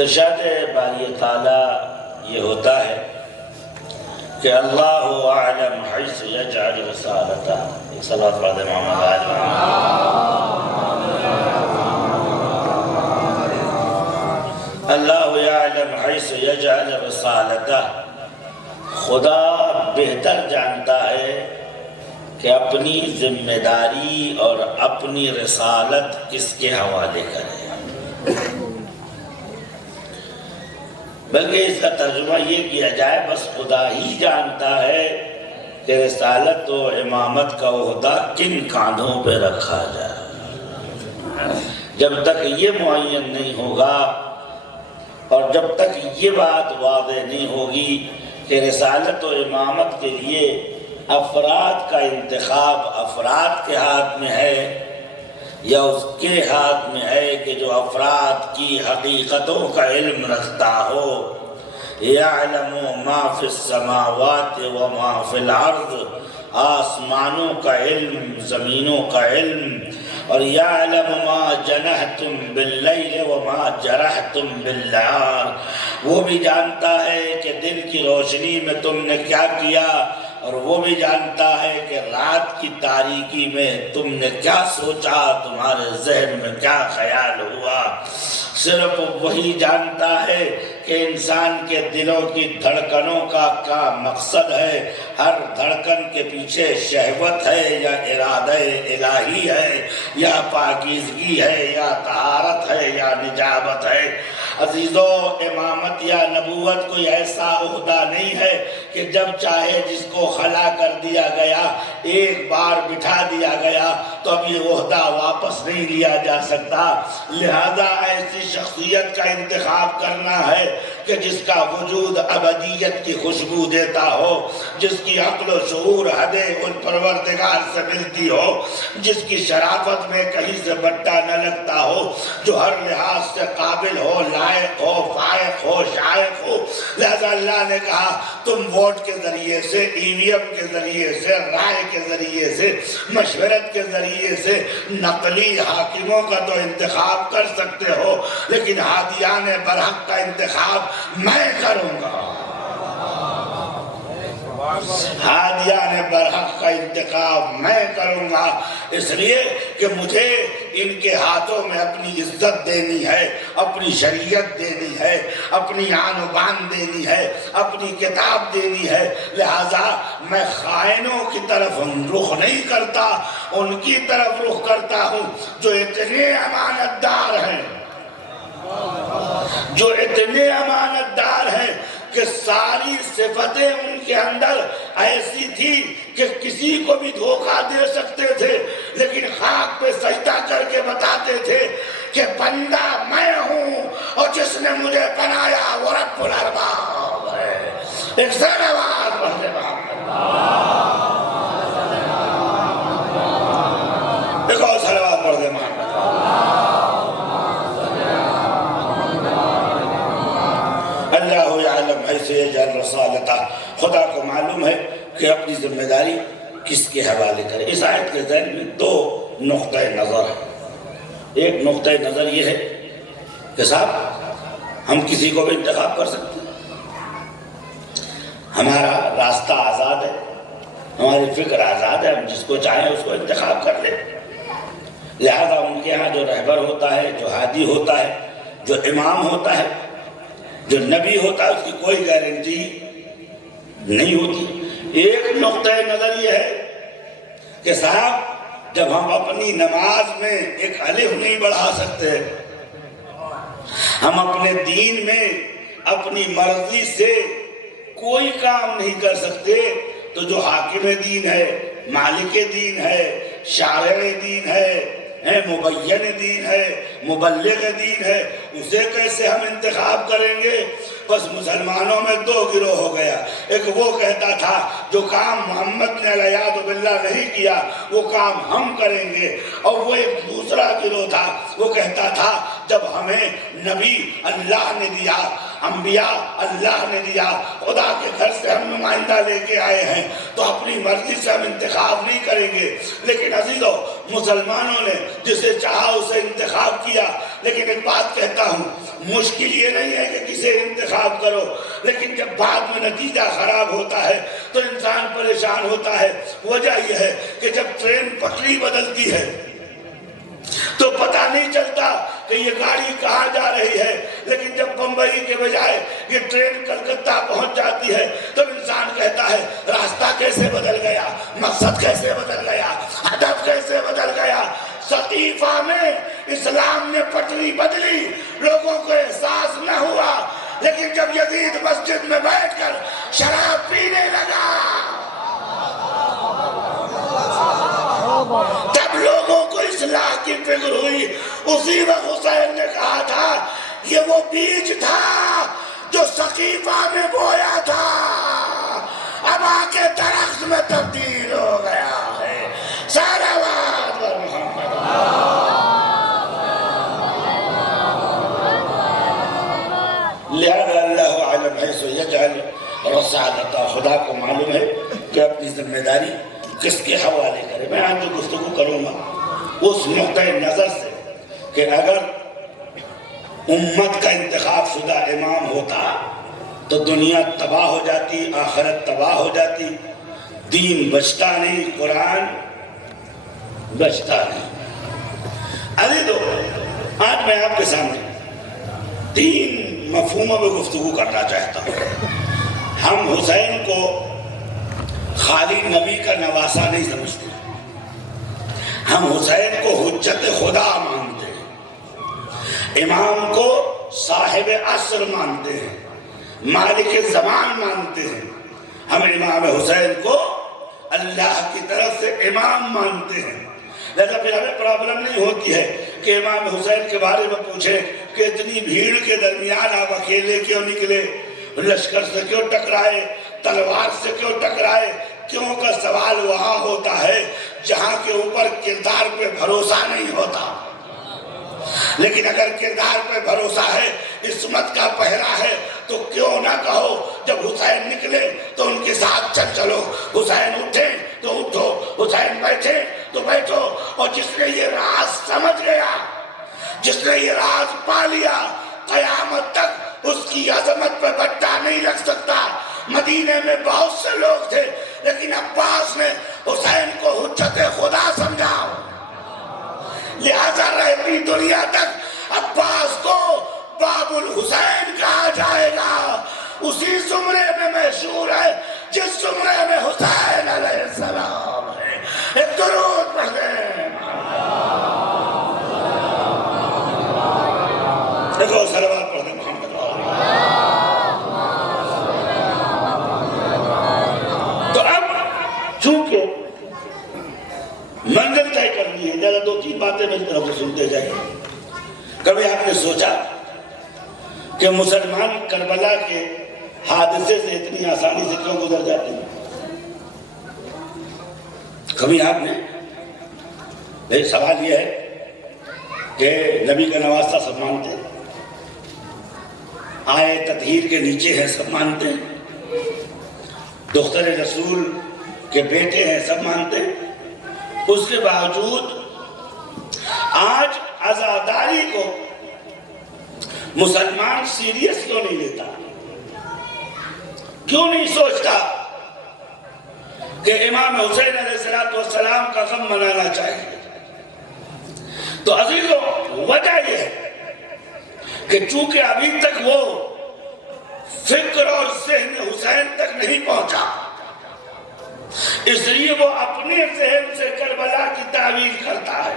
ارشاد باری تعالیٰ یہ ہوتا ہے کہ اللہ اعلم حیث یجعل رسالتہ. ایک صلوات پڑھ دیں محمد آل محمد. اللہ اعلم حیث یجعل رسالتہ. خدا بہتر جانتا ہے کہ اپنی ذمہ داری اور اپنی رسالت کس کے حوالے کرے. بلکہ اس کا ترجمہ یہ کیا جائے بس خدا ہی جانتا ہے کہ رسالت و امامت کا عہدہ کن کاندھوں پہ رکھا جائے. جب تک یہ معین نہیں ہوگا اور جب تک یہ بات واضح نہیں ہوگی کہ رسالت و امامت کے لیے افراد کا انتخاب افراد کے ہاتھ میں ہے یا اس کے ہاتھ میں ہے کہ جو افراد کی حقیقتوں کا علم رکھتا ہو. یعلم ما فی السماوات و ما فی الارض. آسمانوں کا علم، زمینوں کا علم. اور یعلم ما جنحتم باللیل و ما جرحتم بالنہار. وہ بھی جانتا ہے کہ دن کی روشنی میں تم نے کیا کیا اور وہ بھی جانتا ہے کہ رات کی تاریکی میں تم نے کیا سوچا، تمہارے ذہن میں کیا خیال ہوا. صرف وہی جانتا ہے کہ انسان کے دلوں کی دھڑکنوں کا کیا مقصد ہے. ہر دھڑکن کے پیچھے شہوت ہے یا ارادہ الہی ہے یا پاکیزگی ہے یا طہارت ہے یا نجابت ہے. عزیزو، امامت یا نبوت کوئی ایسا عہدہ نہیں ہے کہ جب چاہے جس کو خلا کر دیا گیا، ایک بار بٹھا دیا گیا تو اب یہ عہدہ واپس نہیں لیا جا سکتا. لہذا ایسی شخصیت کا انتخاب کرنا ہے کہ جس کا وجود ابدیت کی خوشبو دیتا ہو، جس کی عقل و شعور حد پروردگار سے ملتی ہو، جس کی شرافت میں کہیں سے بٹا نہ لگتا ہو، جو ہر لحاظ سے قابل ہو، لائق ہو، فائق ہو، شائق ہو. لہذا اللہ نے کہا تم ووٹ کے ذریعے سے، ای وی ایم کے ذریعے سے، رائے کے ذریعے سے، مشورت کے ذریعے سے نقلی حاکموں کا تو انتخاب کر سکتے ہو، لیکن ہادیان برحق کا انتخاب میں کروں گا. ہادیان برحق کا انتخاب میں کروں گا، اس لیے کہ مجھے ان کے ہاتھوں میں اپنی عزت دینی ہے، اپنی شریعت دینی ہے، اپنی آن و بان دینی ہے، اپنی کتاب دینی ہے. لہذا میں خائنوں کی طرف رخ نہیں کرتا، ان کی طرف رخ کرتا ہوں جو اتنے امانت دار ہیں، جو اتنے امانت دار ہیں کہ ساری صفتیں ان کے اندر ایسی تھی کہ کسی کو بھی دھوکہ دے سکتے تھے، لیکن خاک پہ سجدہ کر کے بتاتے تھے کہ بندہ میں ہوں اور جس نے مجھے بنایا وہ رب الارباب ہے. ایک صلوات پڑھ دے دیکھو، صلوات پڑھ دے محمد. اللہ یعلم حیث یجعل رسالتہ. خدا کو معلوم ہے کہ اپنی ذمہ داری کس کے حوالے کرے. اس آیت کے ذہن میں دو نقطہ نظر ہے. ایک نقطہ نظر یہ ہے کہ صاحب ہم کسی کو بھی انتخاب کر سکتے ہیں، ہمارا راستہ آزاد ہے، ہماری فکر آزاد ہے، ہم جس کو چاہیں اس کو انتخاب کر لیں. لہذا ان کے ہاں جو رہبر ہوتا ہے، جو ہادی ہوتا ہے، جو امام ہوتا ہے، جو نبی ہوتا ہے، اس کی کوئی گارنٹی نہیں ہوتی. ایک نقطہ نظر یہ ہے کہ صاحب جب ہم اپنی نماز میں ایک الف نہیں بڑھا سکتے، ہم اپنے دین میں اپنی مرضی سے کوئی کام نہیں کر سکتے، تو جو حاکم دین ہے، مالک دین ہے، شارع دین ہے، مبین دین ہے، مبلغ دین ہے، اسے کیسے ہم انتخاب کریں گے؟ بس مسلمانوں میں دو گروہ ہو گیا. ایک وہ کہتا تھا جو کام محمد نے علیہ باللہ نہیں کیا وہ کام ہم کریں گے، اور وہ ایک دوسرا گروہ تھا وہ کہتا تھا جب ہمیں نبی اللہ نے دیا، انبیاء اللہ نے دیا، خدا کے گھر سے ہم نمائندہ لے کے آئے ہیں تو اپنی مرضی سے ہم انتخاب نہیں کریں گے. لیکن عزیزو، مسلمانوں نے جسے چاہا اسے انتخاب کیا. لیکن ایک بات کہتا ہوں، مشکل یہ نہیں ہے کہ کسی انتخاب کرو، لیکن جب بعد میں نتیجہ خراب ہوتا ہے تو انسان پریشان ہوتا ہے۔ وجہ یہ ہے کہ جب ٹرین پٹری بدلتی ہے تو پتہ نہیں چلتا کہ یہ گاڑی کہاں جا رہی ہے، لیکن جب بمبئی کے بجائے یہ ٹرین کلکتہ پہنچ جاتی ہے تو انسان کہتا ہے راستہ کیسے بدل گیا، مقصد کیسے بدل گیا، ہدف کیسے بدل گیا۔ سقیفہ میں اسلام نے پٹری بدلی، لوگوں کو احساس نہ ہوا، لیکن جب یزید مسجد میں بیٹھ کر شراب پینے لگا تب لوگوں کو اصلاح کی فکر ہوئی۔ اسی وقت حسین نے کہا تھا یہ وہ بیج تھا جو سقیفہ میں بویا تھا، اب آ کے درخت میں تبدیل ہو گیا ہے۔ صلوات بر محمد۔ لہذا اللہ عالم حیث یجعل رسالتہ، خدا کو معلوم ہے کہ اپنی ذمہ داری کس کے حوالے کرے۔ میں آج جو گفتگو کروں گا اس نقطۂ نظر سے کہ اگر امت کا انتخاب شدہ امام ہوتا تو دنیا تباہ ہو جاتی، آخرت تباہ ہو جاتی، دین بچتا نہیں، قرآن بچتا نہیں۔ عزیزو، آج میں آپ کے سامنے تین مفہوموں میں گفتگو کرنا چاہتا ہوں۔ ہم حسین کو خالی نبی کا نواسا نہیں سمجھتے، ہم حسین کو حجت خدا مانتے ہیں، امام کو صاحب عصر مانتے ہیں، مالک زمان مانتے ہیں۔ ہم امام حسین کو اللہ کی طرف سے امام مانتے ہیں، لہذا پھر ہمیں پرابلم نہیں ہوتی ہے کہ امام حسین کے بارے میں پوچھیں کہ اتنی بھیڑ کے درمیان آپ اکیلے کیوں نکلے، لشکر سے کیوں ٹکرائے، تلوار سے کیوں ٹکرائے۔ کیوں کا سوال وہاں ہوتا ہے جہاں کے اوپر کردار پہ بھروسہ نہیں ہوتا، لیکن اگر کردار پہ بھروسہ ہے، عصمت کا پہرا ہے، تو کیوں نہ کہو جب حسین نکلے تو ان کے ساتھ چل چلو، حسین اٹھے تو اٹھو، حسین بیٹھے تو بیٹھو۔ اور جس نے یہ راز سمجھ گیا، جس نے یہ راز پا لیا، قیامت تک اس کی عظمت پہ بٹا نہیں لگ سکتا۔ مدینے میں بہت سے لوگ تھے لیکن عباس نے حسین کو حجت خدا سمجھا، لہذا رہتی دنیا تک عباس کو باب الحسین کہا جائے گا۔ اسی زمرے میں مشہور ہے جس زمرے میں حسین علیہ السلام ہے۔ ایک درود پڑھ دیں، دیکھو صلوات پڑھ دیں محمد۔ تو اب چونکہ منزل طے کرنی ہے، زیادہ دو تین باتیں میری طرف سے سنتے جائیں۔ کبھی آپ نے سوچا کہ مسلمان کربلا کے حادثے سے اتنی آسانی سے کیوں گزر جاتے ہیں؟ کبھی آپ نے سوال یہ ہے کہ نبی کا نواسہ سب مانتے ہیں، آئے تطہیر کے نیچے ہیں سب مانتے ہیں، دختر رسول کے بیٹے ہیں سب مانتے ہیں، اس کے باوجود آج عزاداری کو مسلمان سیریس کیوں نہیں لیتا؟ کیوں نہیں سوچتا کہ امام حسین علیہ السلام کا غم منانا چاہیے؟ تو عزیزوں، وجہ یہ ہے کہ چونکہ ابھی تک وہ فکر اور ذہن حسین تک نہیں پہنچا، اس لیے وہ اپنے ذہن سے کربلا کی تعویل کرتا ہے،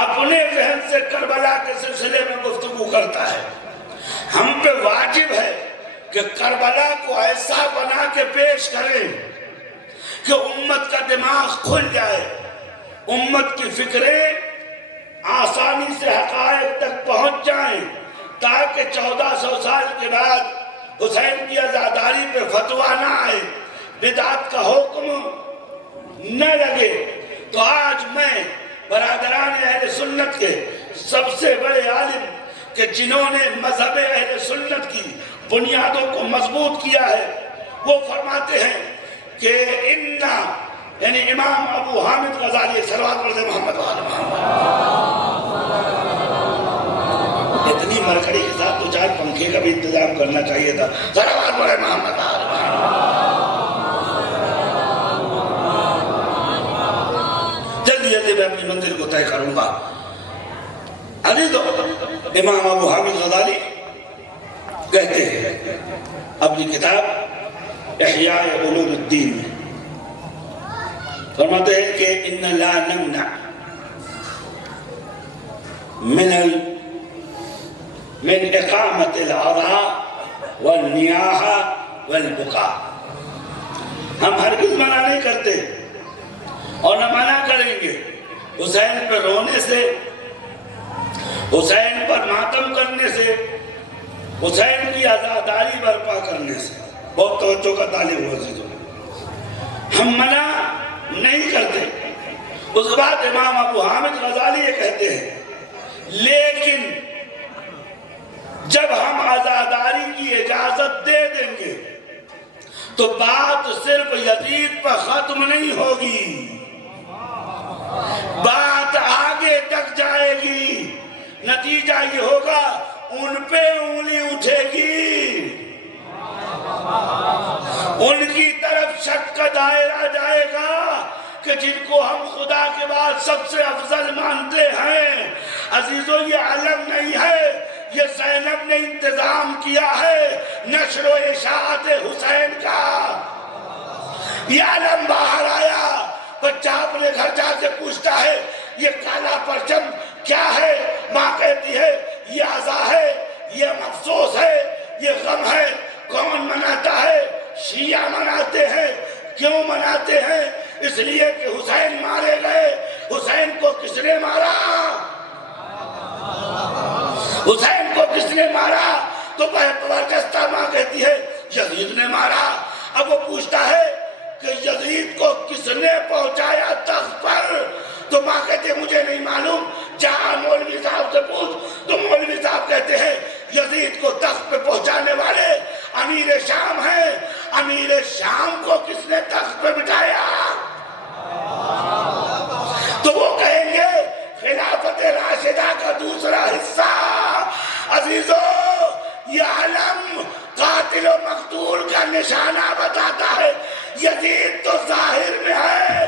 اپنے ذہن سے کربلا کے سلسلے میں گفتگو کرتا ہے۔ ہم پہ واجب ہے کہ کربلا کو ایسا بنا کے پیش کریں کہ امت کا دماغ کھل جائے، امت کی فکریں آسانی سے حقائق تک پہنچ جائیں، تاکہ 1400 سال کے بعد حسین کی عزاداری پہ فتویٰ نہ آئے، بدعت کا حکم نہ لگے۔ تو آج میں برادران اہل سنت کے سب سے بڑے عالم کہ جنہوں نے مذہب اہل سنت کی بنیادوں کو مضبوط کیا ہے، وہ فرماتے ہیں کہ یعنی امام ابو حامد غزالی، صلوات پڑھ دیں محمد وعلی محمد، اتنی اتنی مرکڑی کے ساتھ تو 4 پنکھے کا بھی انتظام کرنا چاہیے تھا. صلوات پڑھے محمد جلدی جلدی میں اپنی منزل کو طے کروں گا. ابھی تو امام ابو حامد غزالی کہتے ہیں اپنی کتاب احیاء علوم الدین میں فرماتے ہیں کہ ان لا نمنع من اقامت العراء والنیاحہ والبقاء. ہم ہرگز منع نہیں کرتے اور نہ منع کریں گے حسین پر رونے سے، حسین پر ماتم کرنے سے، حسین کی عزاداری برپا کرنے سے. بہت توجہ کا طالب ہو عزیزوں، ہم منع نہیں کرتے. اس کے بعد امام ابو حامد غزالی یہ کہتے ہیں لیکن جب ہم عزاداری کی اجازت دے دیں گے تو بات صرف یزید پر ختم نہیں ہوگی، بات آگے تک جائے گی. نتیجہ یہ ہوگا ان پہ انگلی اٹھے گی، ان کی طرف شک کا دائرہ جائے گا کہ جن کو ہم خدا کے بعد سب سے افضل مانتے ہیں. عزیزو یہ علم نہیں ہے، یہ زینب نے انتظام کیا ہے نشر و اشاعت حسین کا. یہ علم باہر آیا، بچہ اپنے گھر جا کے پوچھتا ہے یہ کالا پرچم کیا ہے؟ ماں کہتی ہے یہ عزا ہے، یہ افسوس ہے، یہ غم ہے. کون مناتا ہے؟ شیعہ مناتے ہیں. کیوں مناتے ہیں؟ اس لیے کہ حسین مارے گئے. حسین کو کس نے مارا؟ حسین کو کس نے مارا؟ تو برجستہ ماں کہتی ہے یزید نے مارا. اب وہ پوچھتا ہے کہ یزید کو کس نے پہنچایا تخت پر؟ تو ماں کہتے ہیں مجھے نہیں معلوم، جہاں مولوی صاحب سے پوچھ. تو مولوی صاحب کہتے ہیں یزید کو تخت پہ پہنچانے والے امیر شام ہیں. امیر شام کو کس نے تخت پہ بٹھایا؟ تو وہ کہیں گے خلافت راشدہ کا دوسرا حصہ. عزیزو یہ علم قاتل و مقتول کا نشانہ بتاتا ہے. یزید تو ظاہر میں ہے،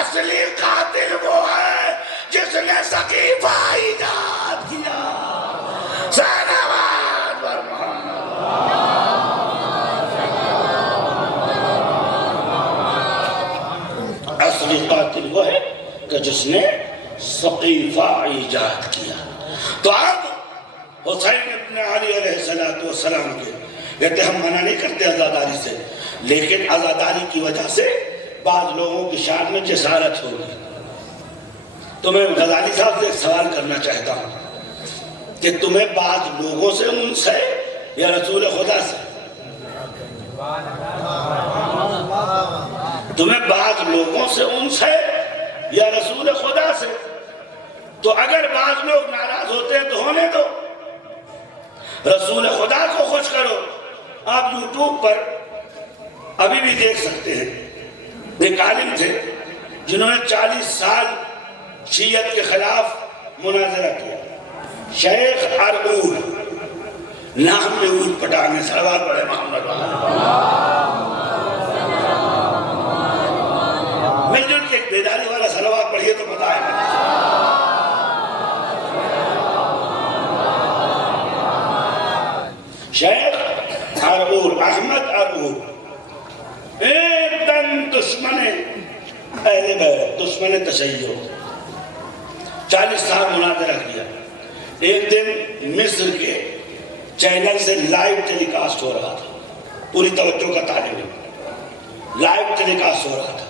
اصلی قاتل وہ ہے جس نے سقیفہ ایجاد کیا. صلوات بر محمد. اصلی قاتل وہ ہے کہ جس نے سقیفہ ایجاد کیا. تو اب حسین ابن علی علیہ السلام کے کہتے ہم منع نہیں کرتے عزاداری سے، لیکن عزاداری کی وجہ سے بعض لوگوں کی شان میں جسارت ہوگی. تو میں غزالی صاحب سے ایک سوال کرنا چاہتا ہوں کہ تمہیں بعض لوگوں سے انس ہے یا رسول خدا سے؟ تمہیں بعض لوگوں سے انس ہے یا رسول خدا سے؟ تو اگر بعض لوگ ناراض ہوتے ہیں تو ہونے دو، رسول خدا کو خوش کرو. آپ یوٹیوب پر ابھی بھی دیکھ سکتے ہیں ایک عالم تھے جنہوں نے 40 سال شیعت کے خلاف مناظرہ کیا. شیخ ارعور، نام میں اونٹ پٹانے. صلوات پڑھے محمد. مل جل کے ایک بیداری والا صلوات پڑھیے تو پتہ ہے. شیخ ارعور، احمد ارعور، ایک دم دشمن اہل بیت، دشمن تشیع، 40 سال مناظرہ کیا. ایک دن مصر کے چینل سے لائیو ٹیلی کاسٹ ہو رہا تھا، پوری توجہ کا طالب ہے، لائیو ٹیلی کاسٹ ہو رہا تھا.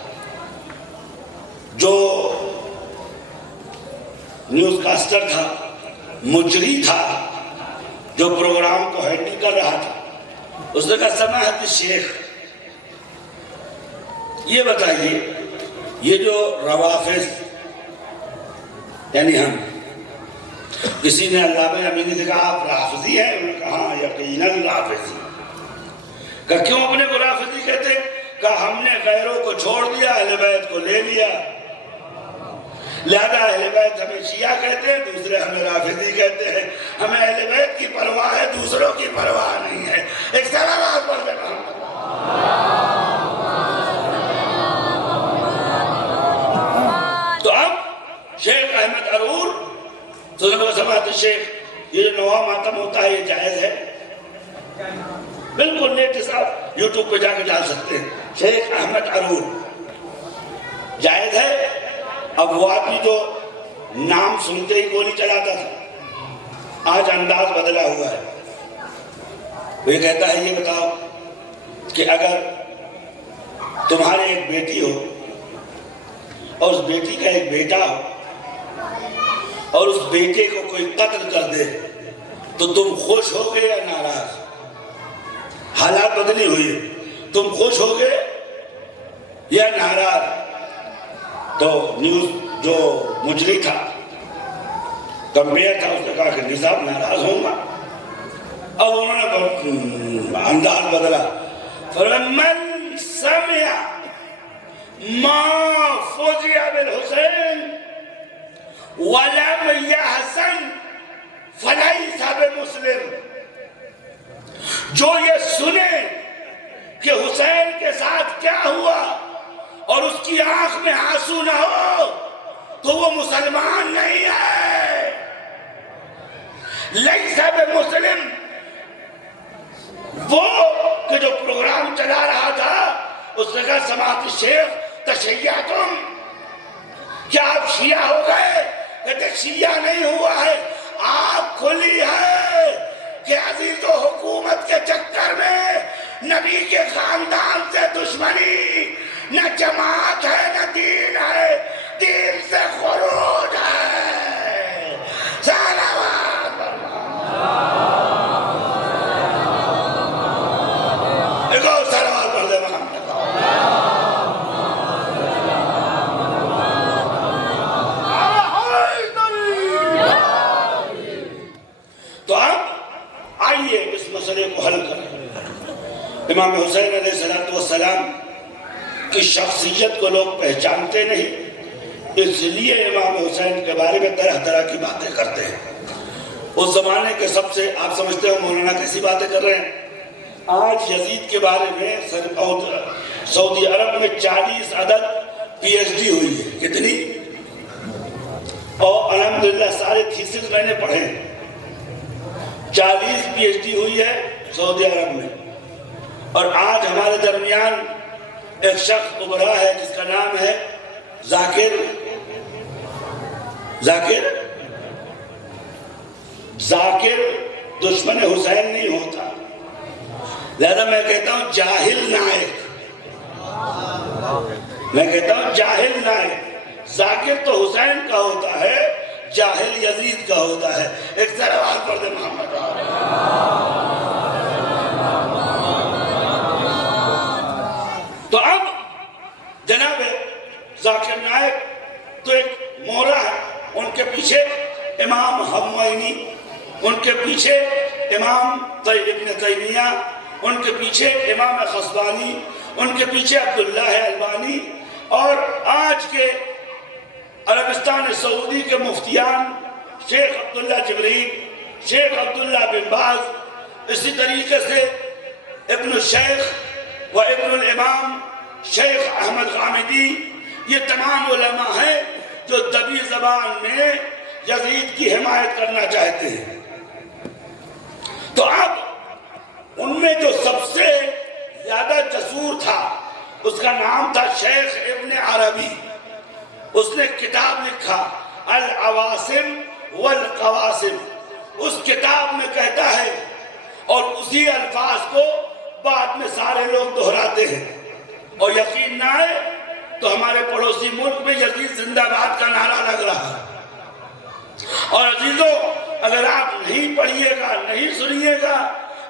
جو نیوز کاسٹر تھا، مجری تھا، جو پروگرام کو ہینڈل کر رہا تھا، اس نے کہا سماحت شیخ یہ بتائیے یہ جو روافظ یعنی ہم، کسی نے علامہ امینی سے کہا آپ رافضی ہیں؟ انہوں نے کہا ہاں یقیناً رافضی. کہا کیوں اپنے کو رافضی کہتے؟ کہا ہم نے غیروں کو چھوڑ دیا، اہل بیت کو لے لیا. لہذا اہل بیت ہمیں شیعہ کہتے ہیں، دوسرے ہمیں رافضی کہتے ہیں. ہمیں اہل بیت کی پرواہ ہے، دوسروں کی پرواہ نہیں ہے. ایک صلوات پڑھ دے محمد. تو اب شیخ احمد ارور سنن و سماعت شیخ، یہ جو نواں ماتم ہوتا ہے یہ جائز ہے؟ بالکل نیٹ صاحب یوٹیوب پہ جا کے ڈال سکتے ہیں. شیخ احمد ارور جائز ہے. اب وہ آدمی جو نام سنتے ہی گولی چلاتا تھا، آج انداز بدلا ہوا ہے. وہ یہ کہتا ہے یہ بتاؤ کہ اگر تمہارے ایک بیٹی ہو اور اس بیٹی کا ایک بیٹا ہو اور اس بیٹے کو کوئی قتل کر دے تو تم خوش ہو گے یا ناراض؟ حالات بدلی ہوئی ہے. تم خوش ہو گے یا ناراض؟ تو نیوز جو مجری تھا، کمپیئر تھا، اس نے کہا کہ نظام ناراض ہوں گا. اب انہوں نے انداز بدلا، فَمَنْ سَمِعَ مَا فُزِعَ بِالْحُسَيْنِ وَلَمْ يَحْزَنْ فَلَيْسَ بِمُسْلِمٍ. جو یہ سنے کہ حسین کے ساتھ کیا ہوا اور اس کی آنکھ میں آنسو نہ ہو تو وہ مسلمان نہیں ہے. لیس بمسلم. وہ کہ جو پروگرام چلا رہا تھا اس نے کہا سماعت شیخ تشیعتم، کیا آپ شیعہ ہو گئے؟ کہتے شیعہ نہیں ہوا ہے، آپ کھلی ہے کہ عزیز و حکومت کے چکر میں نبی کے خاندان سے دشمنی، نہ جماعت ہے نہ دین ہے، دین سے خروج ہے. صلوات ایک اور صلوات پڑھ دے محمد. تو اب آئیے اس مسئلے کو حل کریں. امام حسین علیہ السلام کی شخصیت کو لوگ پہچانتے نہیں، اس لیے امام حسین کے بارے میں طرح طرح کی باتیں کرتے ہیں. اس زمانے کے سب سے، آپ سمجھتے ہو مولانا کیسی باتیں کر رہے ہیں؟ آج یزید کے بارے میں سعودی عرب میں 40 عدد پی ایچ ڈی ہوئی ہے. کتنی؟ اور الحمدللہ سارے تھیسس میں نے پڑھے. 40 پی ایچ ڈی ہوئی ہے سعودی عرب میں. اور آج ہمارے درمیان ایک شخص ابھرا ہے جس کا نام ہے ذاکر. دشمن حسین نہیں ہوتا. لہذا میں کہتا ہوں جاہل نائک. ذاکر تو حسین کا ہوتا ہے، جاہل یزید کا ہوتا ہے. ایک صلوات پڑھ دے محمد. تو اب جناب ذاکر نائک تو ایک مورا ہے، ان کے پیچھے امام ہموئینی، ان کے پیچھے امام ابن تیمیہ، ان کے پیچھے امام خصبانی، ان کے پیچھے عبداللہ البانی، اور آج کے عربستان سعودی کے مفتیان شیخ عبداللہ جبریل، شیخ عبداللہ بن باز، اسی طریقے سے ابن الشیخ و ابن الامام شیخ احمد غامدی. یہ تمام علماء ہیں جو دبی زبان میں یزید کی حمایت کرنا چاہتے ہیں. تو اب ان میں جو سب سے زیادہ جسور تھا اس کا نام تھا شیخ ابن عربی. اس نے کتاب لکھا العواصم والقواسم. اس کتاب میں کہتا ہے، اور اسی الفاظ کو بعد میں سارے لوگ دہراتے ہیں، اور یقین نہ آئے تو ہمارے پڑوسی ملک میں یزید زندہ باد کا نعرہ لگ رہا ہے. اور عزیزوں، اگر آپ نہیں پڑھیے گا، نہیں سنیے گا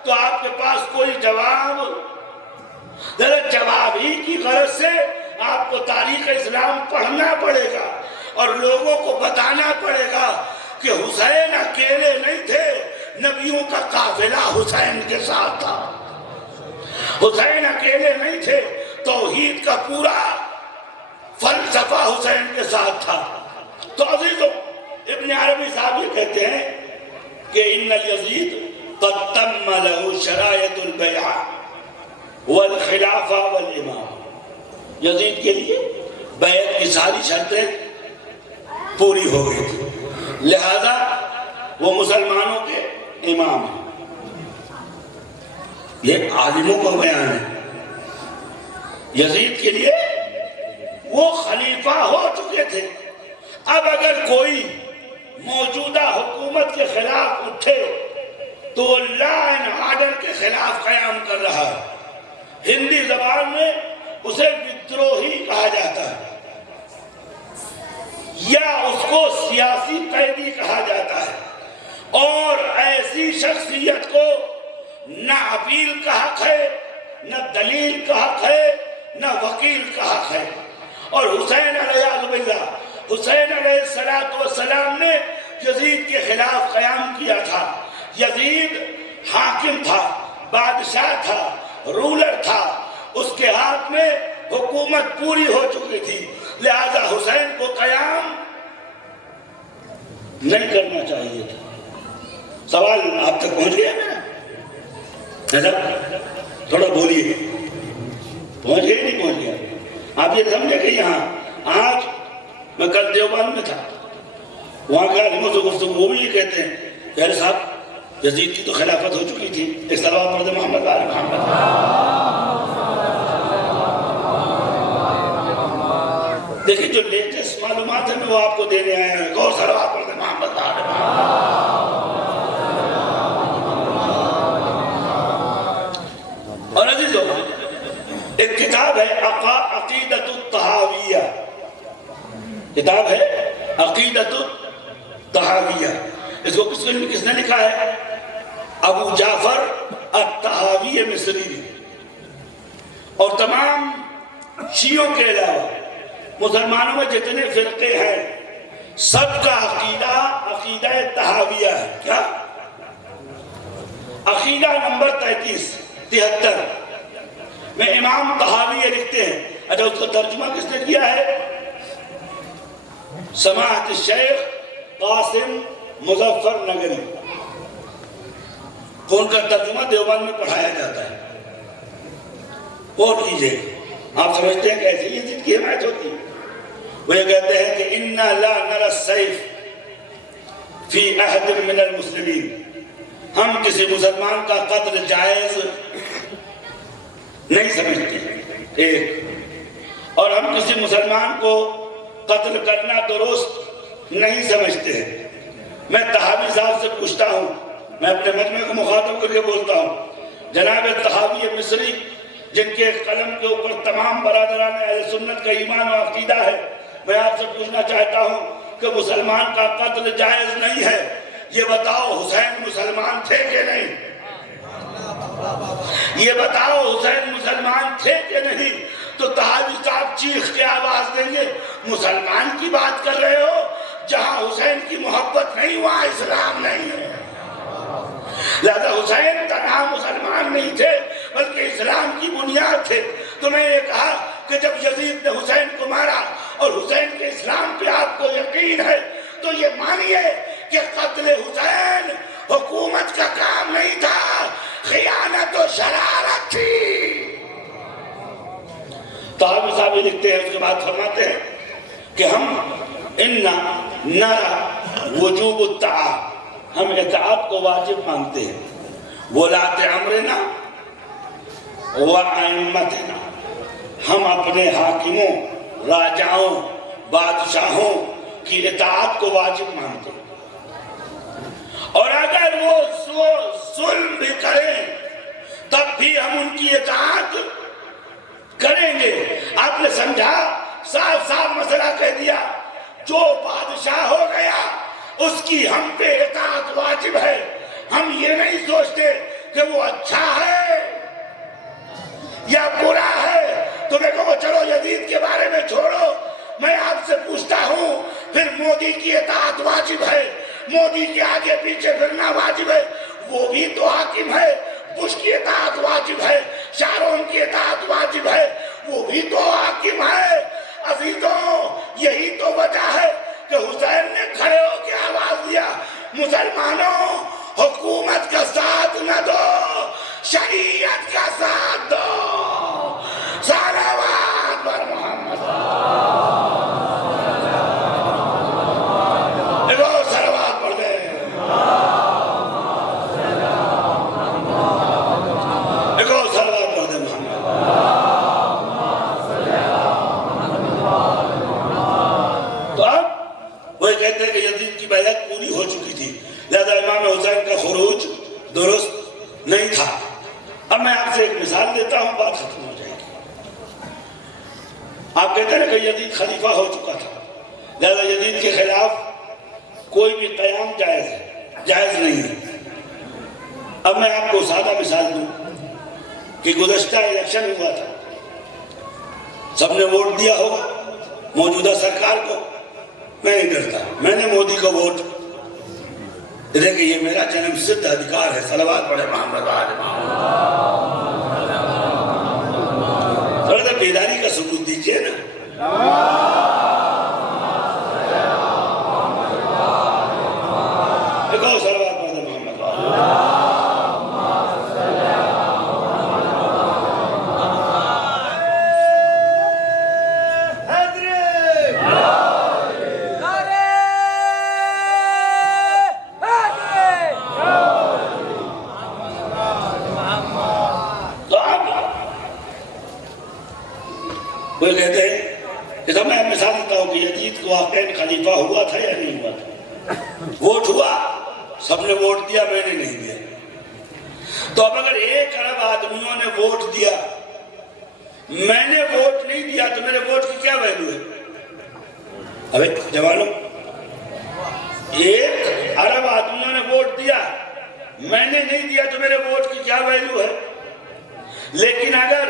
تو آپ کے پاس کوئی جواب ہی کی غرض سے آپ کو تاریخ اسلام پڑھنا پڑے گا اور لوگوں کو بتانا پڑے گا کہ حسین اکیلے نہیں تھے، نبیوں کا قافلہ حسین کے ساتھ تھا. حسین اکیلے نہیں تھے، توحید کا پورا فلسفہ حسین کے ساتھ تھا. تو عزیزوں ابن عربی صاحب یہ کہتے ہیں کہ ان یزید قد تم له شرائط البیعہ والخلافہ والامام، یزید کے لیے بیعت کی ساری شرطیں پوری ہو گئی تھی، لہذا وہ مسلمانوں کے امام ہیں۔ یہ عالموں کا بیان ہے۔ یزید کے لیے وہ خلیفہ ہو چکے تھے، اب اگر کوئی موجودہ حکومت کے خلاف اٹھے تو وہ لا اینڈ آرڈر کے خلاف قیام کر رہا ہے۔ ہندی زبان میں اسے ودروہی کہا جاتا ہے، یا اس کو سیاسی قیدی کہا جاتا ہے، اور ایسی شخصیت کو نہ اپیل کا حق ہے، نہ دلیل کا حق ہے، نہ وکیل کا حق ہے۔ اور حسین حسین علیہ السلام نے یزید کے خلاف قیام کیا تھا۔ یزید حاکم تھا، بادشاہ تھا، رولر تھا، اس کے ہاتھ میں حکومت پوری ہو چکی تھی، لہذا حسین کو قیام نہیں کرنا چاہیے تھا۔ سوال آپ تک پہنچ گیا میرا؟ تھوڑا بولیے، پہنچ گیا نہیں پہنچ گیا؟ آپ یہ سمجھے کہ یہاں آج میں کل دیوبند میں تھا، وہاں کے عالموں سے گفتگو، وہ بھی یہ کہتے ہیں کہ ارے صاحب یزید کی تو خلافت ہو چکی تھی، ایک صلوات پڑھ دے محمد آل محمد۔ دیکھیں جو لیٹسٹ معلومات ہیں میں وہ آپ کو دینے آیا ہوں، اور صلوات پڑھ دے محمد آل محمد۔ اور عزیزوں ایک کتاب ہے عقیدۃ الطحاویہ، کتاب ہے عقیدۃ الطحاویہ، اس کو کس نے لکھا ہے؟ ابو جعفر الطحاوی مصری۔ اور تمام شیعوں کے علاوہ مسلمانوں میں جتنے فرقے ہیں سب کا عقیدہ طحاویہ ہے۔ کیا؟ عقیدہ نمبر 73 میں امام طحاوی یہ لکھتے ہیں۔ اچھا اس کا ترجمہ کس نے کیا ہے؟ سماحت الشیخ قاسم مظفر نگری، ان کا ترجمہ دیوبند میں پڑھایا جاتا ہے، اور کیجئے۔ آپ سمجھتے ہیں کہ ایسی یزید کی حمایت ہوتی ہے؟ وہ یہ کہتے ہیں کہ اِنَّا لَا نَرَى السَّيْفِ فِي أَحَدٍ مِّنَ الْمُسْلِمِينَ، ہم کسی مسلمان کا قتل جائز نہیں سمجھتے، ایک، اور ہم کسی مسلمان کو قتل کرنا درست نہیں سمجھتے ہیں۔ میں طحاوی صاحب سے پوچھتا ہوں، میں اپنے مجمع کو مخاطب کر کے بولتا ہوں، جناب طحاوی مصری جن کے قلم کے اوپر تمام برادران اہل سنت کا ایمان و عقیدہ ہے، میں آپ سے پوچھنا چاہتا ہوں کہ مسلمان کا قتل جائز نہیں ہے، یہ بتاؤ حسین مسلمان تھے کہ نہیں؟ یہ بتاؤ حسین مسلمان تھے کہ نہیں؟ تو طحاوی صاحب چیخ کے آواز دیں گے مسلمان کی بات کر رہے ہو؟ جہاں حسین کی محبت نہیں وہاں اسلام نہیں ہے۔ لہذا حسین تنہا مسلمان نہیں تھے بلکہ اسلام کی بنیاد تھے۔ تو میں یہ کہا کہ جب یزید نے حسین کو مارا اور حسین کے اسلام پہ آپ کو یقین ہے تو یہ مانیے کہ قتل حسین حکومت کا کام نہیں تھا، خیانت و شرارت تھی۔ طحاوی صاحب یہ لکھتے ہیں، اس کے بعد فرماتے ہیں کہ ہم نَرَى وجوب الطاعة، ہم اطاعت کو واجب مانتے ہیں، ولاۃ امرنا وائمتنا، ہم اپنے حاکموں، راجاؤں، بادشاہوں کی اطاعت کو واجب مانتے ہیں، اور اگر وہ ظلم بھی کریں تب بھی ہم ان کی اطاعت کریں گے۔ آپ نے سمجھا، صاف صاف مسئلہ کہہ دیا، جو بادشاہ ہو گیا اس کی ہم پہ اطاعت واجب ہے۔ ہم یہ نہیں سوچتے کہ وہ اچھا ہے یا برا ہے، تو میں کہوں چلو یزید کے بارے میں چھوڑو، میں آپ سے پوچھتا ہوں پھر مودی کی اطاعت واجب ہے، مودی کے آگے پیچھے پھرنا واجب ہے، وہ بھی تو حاکم ہے، بش کی اطاعت واجب ہے، شارون کی اطاعت واجب ہے، وہ بھی تو حاکم ہے۔ عزیزوں یہی تو وجہ ہے کہ حسین نے کھڑے ہو کے آواز دیا مسلمانوں حکومت کا ساتھ نہ دو شریعت کا ساتھ دو صلوات بر محمد دیکھو صلوات پڑھ دیں دیکھو صلوات پڑھ دیں محمد تو اب وہ کہتے ہیں کہ یزید کی بیعت پوری ہو چکی تھی لہذا امام حسین کا خروج درست نہیں تھا اب میں آپ سے ایک مثال دیتا ہوں بات ختم ہو جائے گی آپ کہتے ہیں کہ یزید خلیفہ ہو چکا تھا لہذا یزید کے خلاف کوئی بھی قیام جائز نہیں ہے اب میں آپ کو سادہ مثال دوں کہ گزشتہ الیکشن ہوا تھا سب نے ووٹ دیا ہوگا موجودہ سرکار کو میں نہیں ڈرتا میں نے مودی کو ووٹ دیکھیں یہ میرا جنم سدھ ادھیکار ہے صلوات پڑھے محمد آل محمد تھوڑا سا بیداری کا ثبوت دیجئے نا دیکھو صلوات پڑھے محمد وہ کہتے ہیں کہ میں مثال دیتا ہوں کہ یزید کو واقعی خلیفہ ہوا تھا یا نہیں ہوا تھا ووٹ ہوا سب نے ووٹ دیا میں نے نہیں دیا تو اب اگر 1 ارب آدمیوں نے ووٹ دیا میں نے ووٹ نہیں دیا تو میرے ووٹ کی کیا ویلیو ہے ابھی جوانوں 1 ارب آدمیوں نے ووٹ دیا میں نے نہیں دیا تو میرے ووٹ کی کیا ویلیو ہے لیکن اگر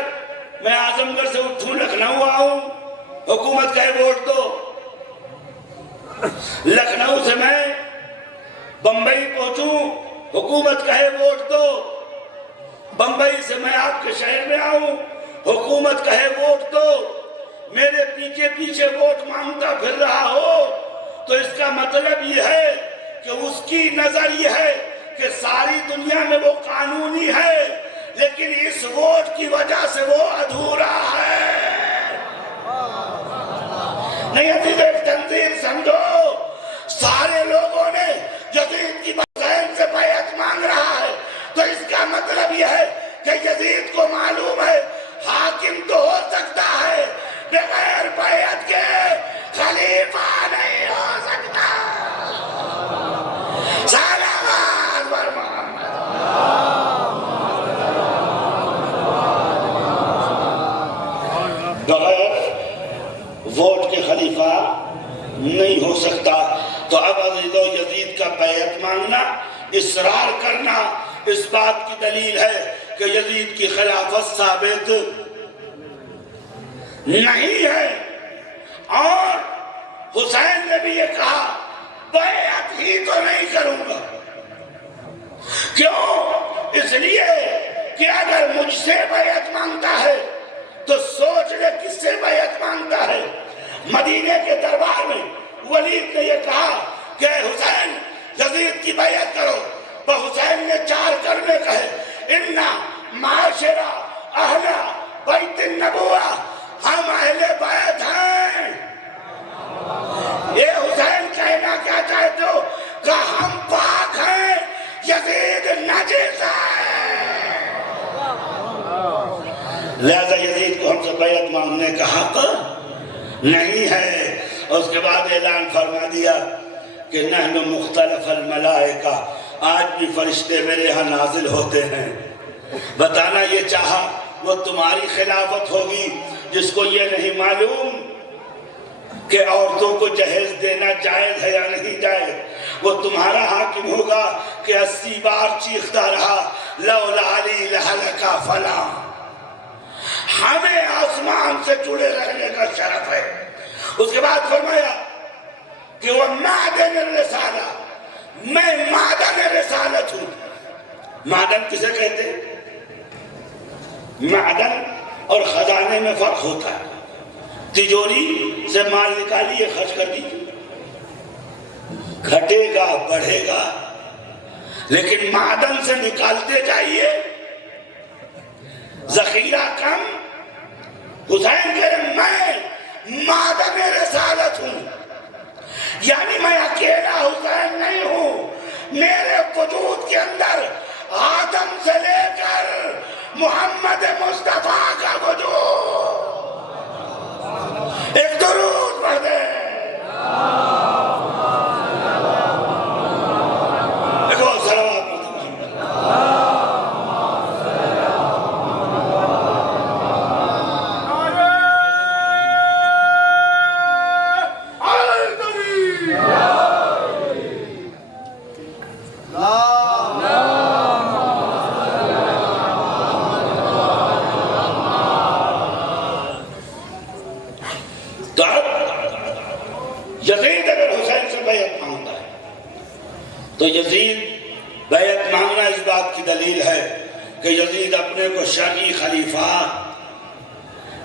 میں اعظم گڑھ سے اٹھوں لکھنؤ آؤں حکومت کہے ووٹ دو لکھنؤ سے میں بمبئی پہنچوں حکومت کہے ووٹ دو بمبئی سے میں آپ کے شہر میں آؤں حکومت کہے ووٹ دو میرے پیچھے پیچھے ووٹ مانگتا پھر رہا ہو تو اس کا مطلب یہ ہے کہ اس کی نظر یہ ہے کہ ساری دنیا میں وہ قانونی ہے لیکن اس ووٹ کی وجہ سے وہ ادھورا ہے نہیں عزیز ایک تنظیم سمجھو سارے لوگوں نے یزید کی حسین سے بیعت مانگ رہا ہے تو اس کا مطلب یہ ہے کہ یزید کو معلوم ہے حاکم تو ہو سکتا ہے بغیر بیعت کے خلیفہ نہیں ہو سکتا صلوات بر محمد بغیر ووٹ کے خلیفہ نہیں ہو سکتا تو اب عزیزو یزید کا بیعت مانگنا اصرار کرنا اس بات کی دلیل ہے کہ یزید کی خلافت ثابت نہیں ہے اور حسین نے بھی یہ کہا بیعت ہی تو نہیں کروں گا کیوں اس لیے کہ اگر مجھ سے بیعت مانگتا ہے تو سوچ لے کس سے بیعت مانگتا ہے مدینے کے دربار میں ولید نے یہ کہا کہ حسین یزید کی بیعت کرو تو حسین نے 4 کلمے کہے اِنَّا مَعَاشِرَ اَہْلَ بَيْتِ النَّبُوَّةِ ہم اہل بیعت ہیں یہ حسین کہنا کیا چاہتے ہو کہ ہم پاک ہیں یزید نجس ہے لہذا یزید کو ہم سے بیعت مانگنے کا حق نہیں ہے اس کے بعد اعلان فرما دیا کہ نحن مختلف الملائکہ آج بھی فرشتے میرے ہاں نازل ہوتے ہیں بتانا یہ چاہا وہ تمہاری خلافت ہوگی جس کو یہ نہیں معلوم کہ عورتوں کو جہیز دینا جائز ہے یا نہیں جائز وہ تمہارا حاکم ہوگا کہ 80 بار چیختا رہا لولا علی لہلکا فلاں ہمیں آسمان سے جڑے رہنے کا شرف ہے اس کے بعد فرمایا کہ وہ معدن الرسالہ میں معدن رسالت ہوں معدن کسے کہتے ہیں معدن اور خزانے میں فرق ہوتا ہے تجوری سے مال نکالیے خرچ کر دیجیے گھٹے گا بڑھے گا، لیکن معدن سے نکالتے جائیے، ذخیرہ کم۔ حسین کہے میں معدن رسالت ہوں، یعنی میں اکیلا حسین نہیں ہوں، میرے وجود کے اندر آدم سے لے کر محمد مصطفیٰ کا وجود۔ ایک درود پڑھ دے، دیکھو صلوات یزید اگر حسین سے بیعت مانگتا ہے تو یزید بیعت مانگنا اس بات کی دلیل ہے کہ یزید اپنے کو شرعی خلیفہ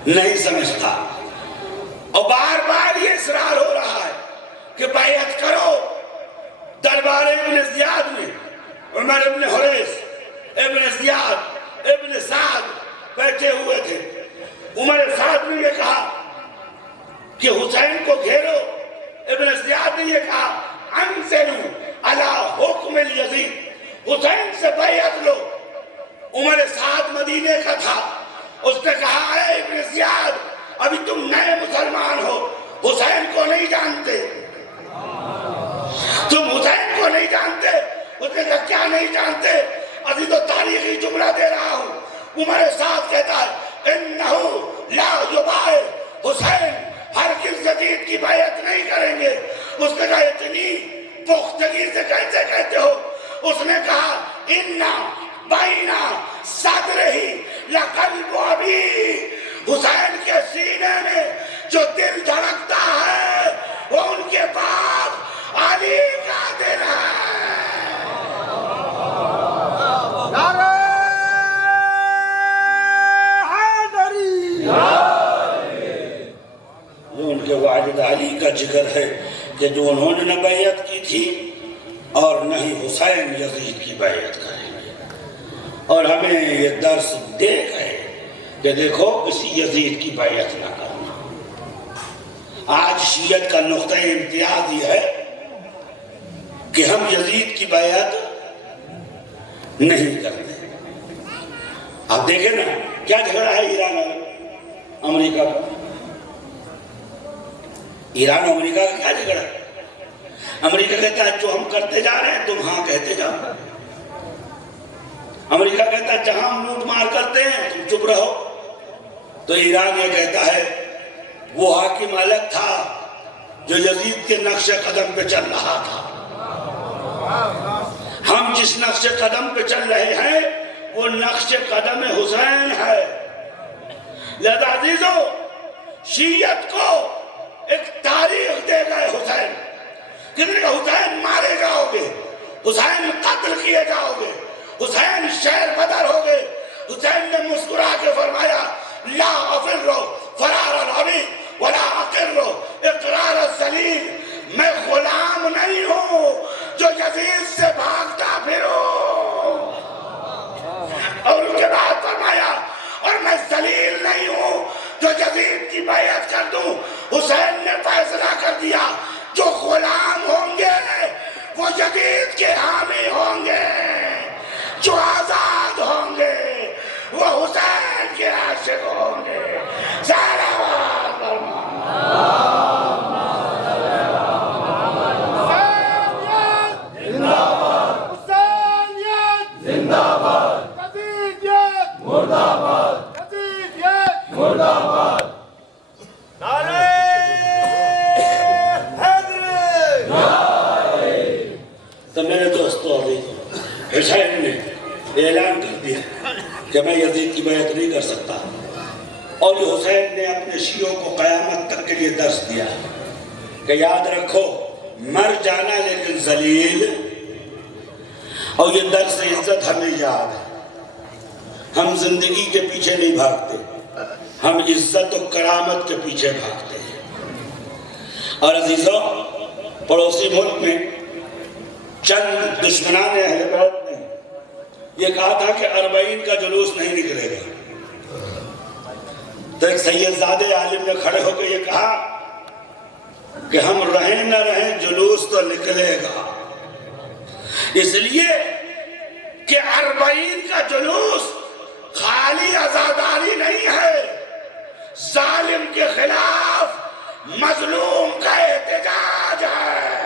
نہیں سمجھتا، اور بار بار یہ اصرار ہو رہا ہے کہ بیعت کرو۔ دربار ابن زیاد میں عمر ابن حریث، ابن زیاد، ابن سعد بیٹھے ہوئے تھے۔ عمر سعد نے یہ کہا کہ حسین کو گھیرو، ابن زیاد نے یہ کہا انزلوا علی حکم یزید، حسین سے بیعت لو۔ عمر سعد مدینے کا تھا، اس نے کہا اے ابن زیاد ابھی تم نئے مسلمان ہو، حسین کو نہیں جانتے، تم حسین کو نہیں جانتے۔ اس نے کہا کیا نہیں جانتے؟ ابھی تو تاریخی جملہ دے رہا ہوں۔ عمر سعد کہتا ہے انہو لا یبایع حسین، ہرگز یزید کی بیعت نہیں کریں گے۔ اس نے کہا اتنی پختگی سے کیسے کہتے ہو؟ اس نے کہا اِنَّا بَيْنَا صَدْرِهِ لَقَلْبُ أَبِي، حسین کے سینے میں جو دل دھڑکتا ہے وہ ان کے باپ علی کا دل ہے۔ نعرہ حیدری، جو ان کے والد علی کا جگر ہے کہ جو انہوں نے نہ بیعت کی تھی اور نہ ہی حسین یزید کی بیعت کریں گے۔ اور ہمیں یہ درس دے گئے کہ دیکھو کسی یزید کی بیعت نہ کرنا۔ آج شیعت کا نقطہ امتیاز یہ ہے کہ ہم یزید کی بیعت نہیں کرتے۔ آپ دیکھیں نا کیا جھگڑا ہے ایران اور امریکہ کا، ایران اور امریکہ کا کیا جھگڑا ہے؟ امریکہ کہتا ہے جو ہم کرتے جا رہے ہیں تم ہاں کہتے جاؤ، امریکہ کہتا ہے جہاں ہم لوٹ مار کرتے ہیں تم چپ رہو، تو ایران یہ کہتا ہے وہ حاکم الگ تھا جو یزید کے نقش قدم پہ چل رہا تھا، ہم جس نقش قدم پہ چل رہے ہیں وہ نقش قدم حسین ہے۔ لہذا عزیزو شیعت کو ایک تاریخ دے گئے حسین، کتنے کا حسین مارے جاؤ گے، حسین قتل کیے جاؤ گے، حسین شہر بدر ہو گئے۔ حسین نے مسکرا کے فرمایا لا افر فرار العبید ولا اقر اقرار الذلیل، میں غلام نہیں ہوں جو یزید سے بھاگتا پھروں، اور ان کے بعد فرمایا اور میں ذلیل نہیں ہوں جو یزید کی بیعت کر دوں۔ حسین نے فیصلہ کر دیا جو غلام ہوں گے وہ یزید کے حامی ہوں گے، جو آزاد ہوں گے وہ حسین کے عاشق ہوں گے۔ صلوات حسینیت زندہ باد، یزیدیت مردہ باد، یزیدیت مردہ باد، نعرہ حیدری۔ تو میرے دوستو ابھی حسین نے اعلان کر دیا کہ میں یزید کی بیعت نہیں کر سکتا، اور یہ حسین نے اپنے شیعوں کو قیامت تک کے لیے درس دیا کہ یاد رکھو مر جانا لیکن ذلیل، اور یہ درس عزت ہمیں یاد ہے۔ ہم زندگی کے پیچھے نہیں بھاگتے، ہم عزت و کرامت کے پیچھے بھاگتے ہیں۔ اور عزیزوں پڑوسی ملک میں چند دشمنان اہل بیت نے یہ کہا تھا کہ 40 کا جلوس نہیں نکلے گا، تو ایک سید زادے عالم نے کھڑے ہو کے یہ کہا کہ ہم رہیں نہ رہیں جلوس تو نکلے گا، اس لیے کہ 40 کا جلوس خالی عزاداری نہیں ہے، ظالم کے خلاف مظلوم کا احتجاج ہے،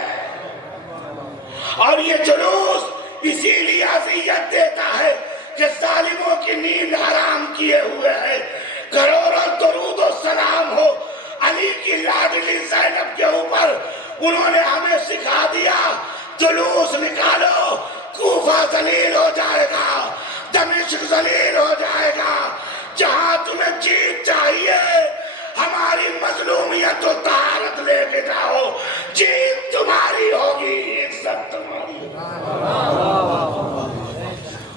اور یہ جلوس اسی لیے اذیت دیتا ہے کہ ظالموں کی نیند حرام کیے ہوئے ہے۔ کروڑوں درود و سلام ہو علی کی لاڈلی زینب کے اوپر، انہوں نے ہمیں سکھا دیا جلوس نکالو، کوفہ ذلیل ہو جائے گا، دمشق ذلیل ہو جائے گا، جہاں تمہیں جیت چاہیے ہماری مظلومیت و طہارت لے کے جاؤ، جیت تمہاری ہوگی، عزت تمہاری ہوگی۔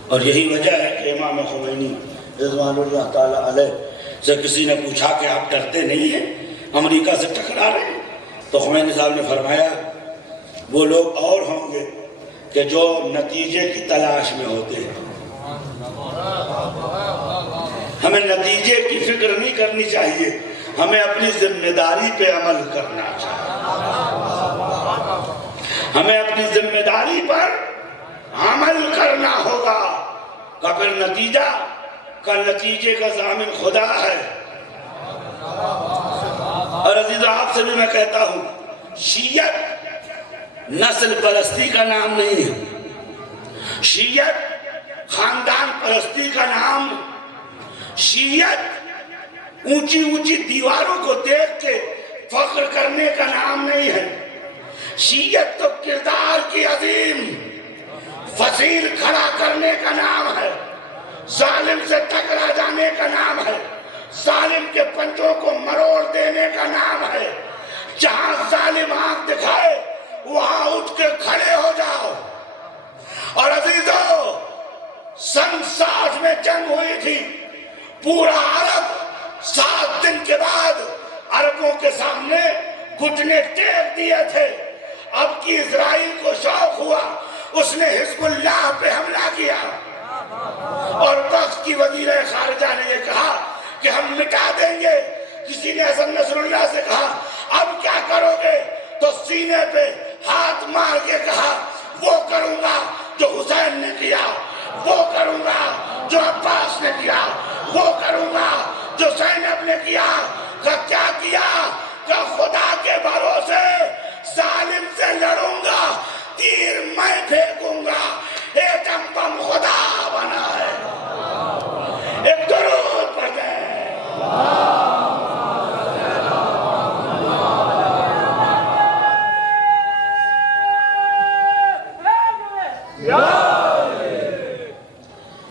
اور یہی وجہ ہے کہ امام خمینی رضوان اللہ تعالیٰ علیہ سے کسی نے پوچھا کہ آپ ڈرتے نہیں ہیں امریکہ سے ٹکرا رہے ہیں؟ تو خمینی صاحب نے فرمایا وہ لوگ اور ہوں گے کہ جو نتیجے کی تلاش میں ہوتے ہیں، ہمیں نتیجے کی فکر نہیں کرنی چاہیے، ہمیں اپنی ذمہ داری پہ عمل کرنا چاہیے، ہمیں اپنی ذمہ داری پر عمل کرنا ہوگا، کا پھر نتیجے کا ضامن خدا ہے۔ اور عزیزو آپ سے بھی میں کہتا ہوں، شیعت نسل پرستی کا نام نہیں ہے، شیعت خاندان پرستی کا نام، شیعت اونچی اونچی دیواروں کو دیکھ کے فخر کرنے کا نام نہیں ہے، شیعت تو کردار کی عظیم فصیل کھڑا کرنے کا نام ہے، ظالم سے ٹکرا جانے کا نام ہے، ظالم کے پنجوں کو مروڑ دینے کا نام ہے، جہاں ظالم آنکھ دکھائے وہاں اٹھ کے کھڑے ہو جاؤ۔ اور عزیزو سن 60 میں جنگ ہوئی تھی، پورا عرب 7 دن کے بعد عربوں کے سامنے گھٹنے ٹیک دیے تھے، اب کی اسرائیل کو شوق ہوا، اس نے حزب اللہ پہ حملہ کیا، اور وقت کی وزیر خارجہ نے یہ کہا کہ ہم مٹا دیں گے۔ کسی نے حسن نصر اللہ سے کہا اب کیا کرو گے؟ تو سینے پہ ہاتھ مار کے کہا وہ کروں گا جو حسین نے کیا، وہ کروں گا جو عباس نے کیا، وہ کروں گا جو زینب نے کیا۔ کیا کیا؟ کہ خدا کے بھروسے ظالم سے لڑوں گا، تیر میں پھینکوں گا، ایٹم بم خدا بنا ہے۔ ایک درود پڑھیں۔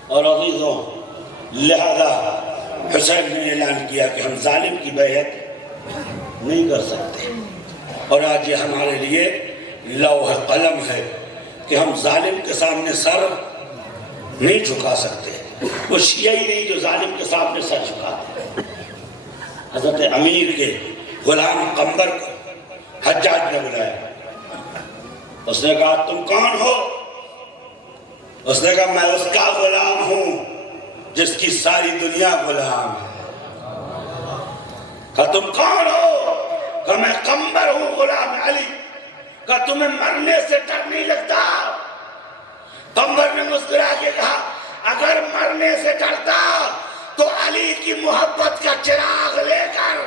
اور عزیزوں لہذا حسین نے اعلان کیا کہ ہم ظالم کی بیعت نہیں کر سکتے، اور آج یہ ہمارے لیے لوح قلم ہے کہ ہم ظالم کے سامنے سر نہیں جھکا سکتے۔ وہ شیعہ ہی نہیں جو ظالم کے سامنے سر جھکاتے۔ حضرت امیر کے غلام قمبر کو حجاج نے بلایا، اس نے کہا تم کون ہو؟ اس نے کہا میں اس کا غلام ہوں جس کی ساری دنیا غلام ہے۔ کہا تم کون ہو؟ کہا میں قمبر ہوں غلام علی۔ کہا تمہیں مرنے سے ڈر نہیں لگتا؟ قمبر نے مسکرا کے کہا اگر مرنے سے ڈرتا تو علی کی محبت کا چراغ لے کر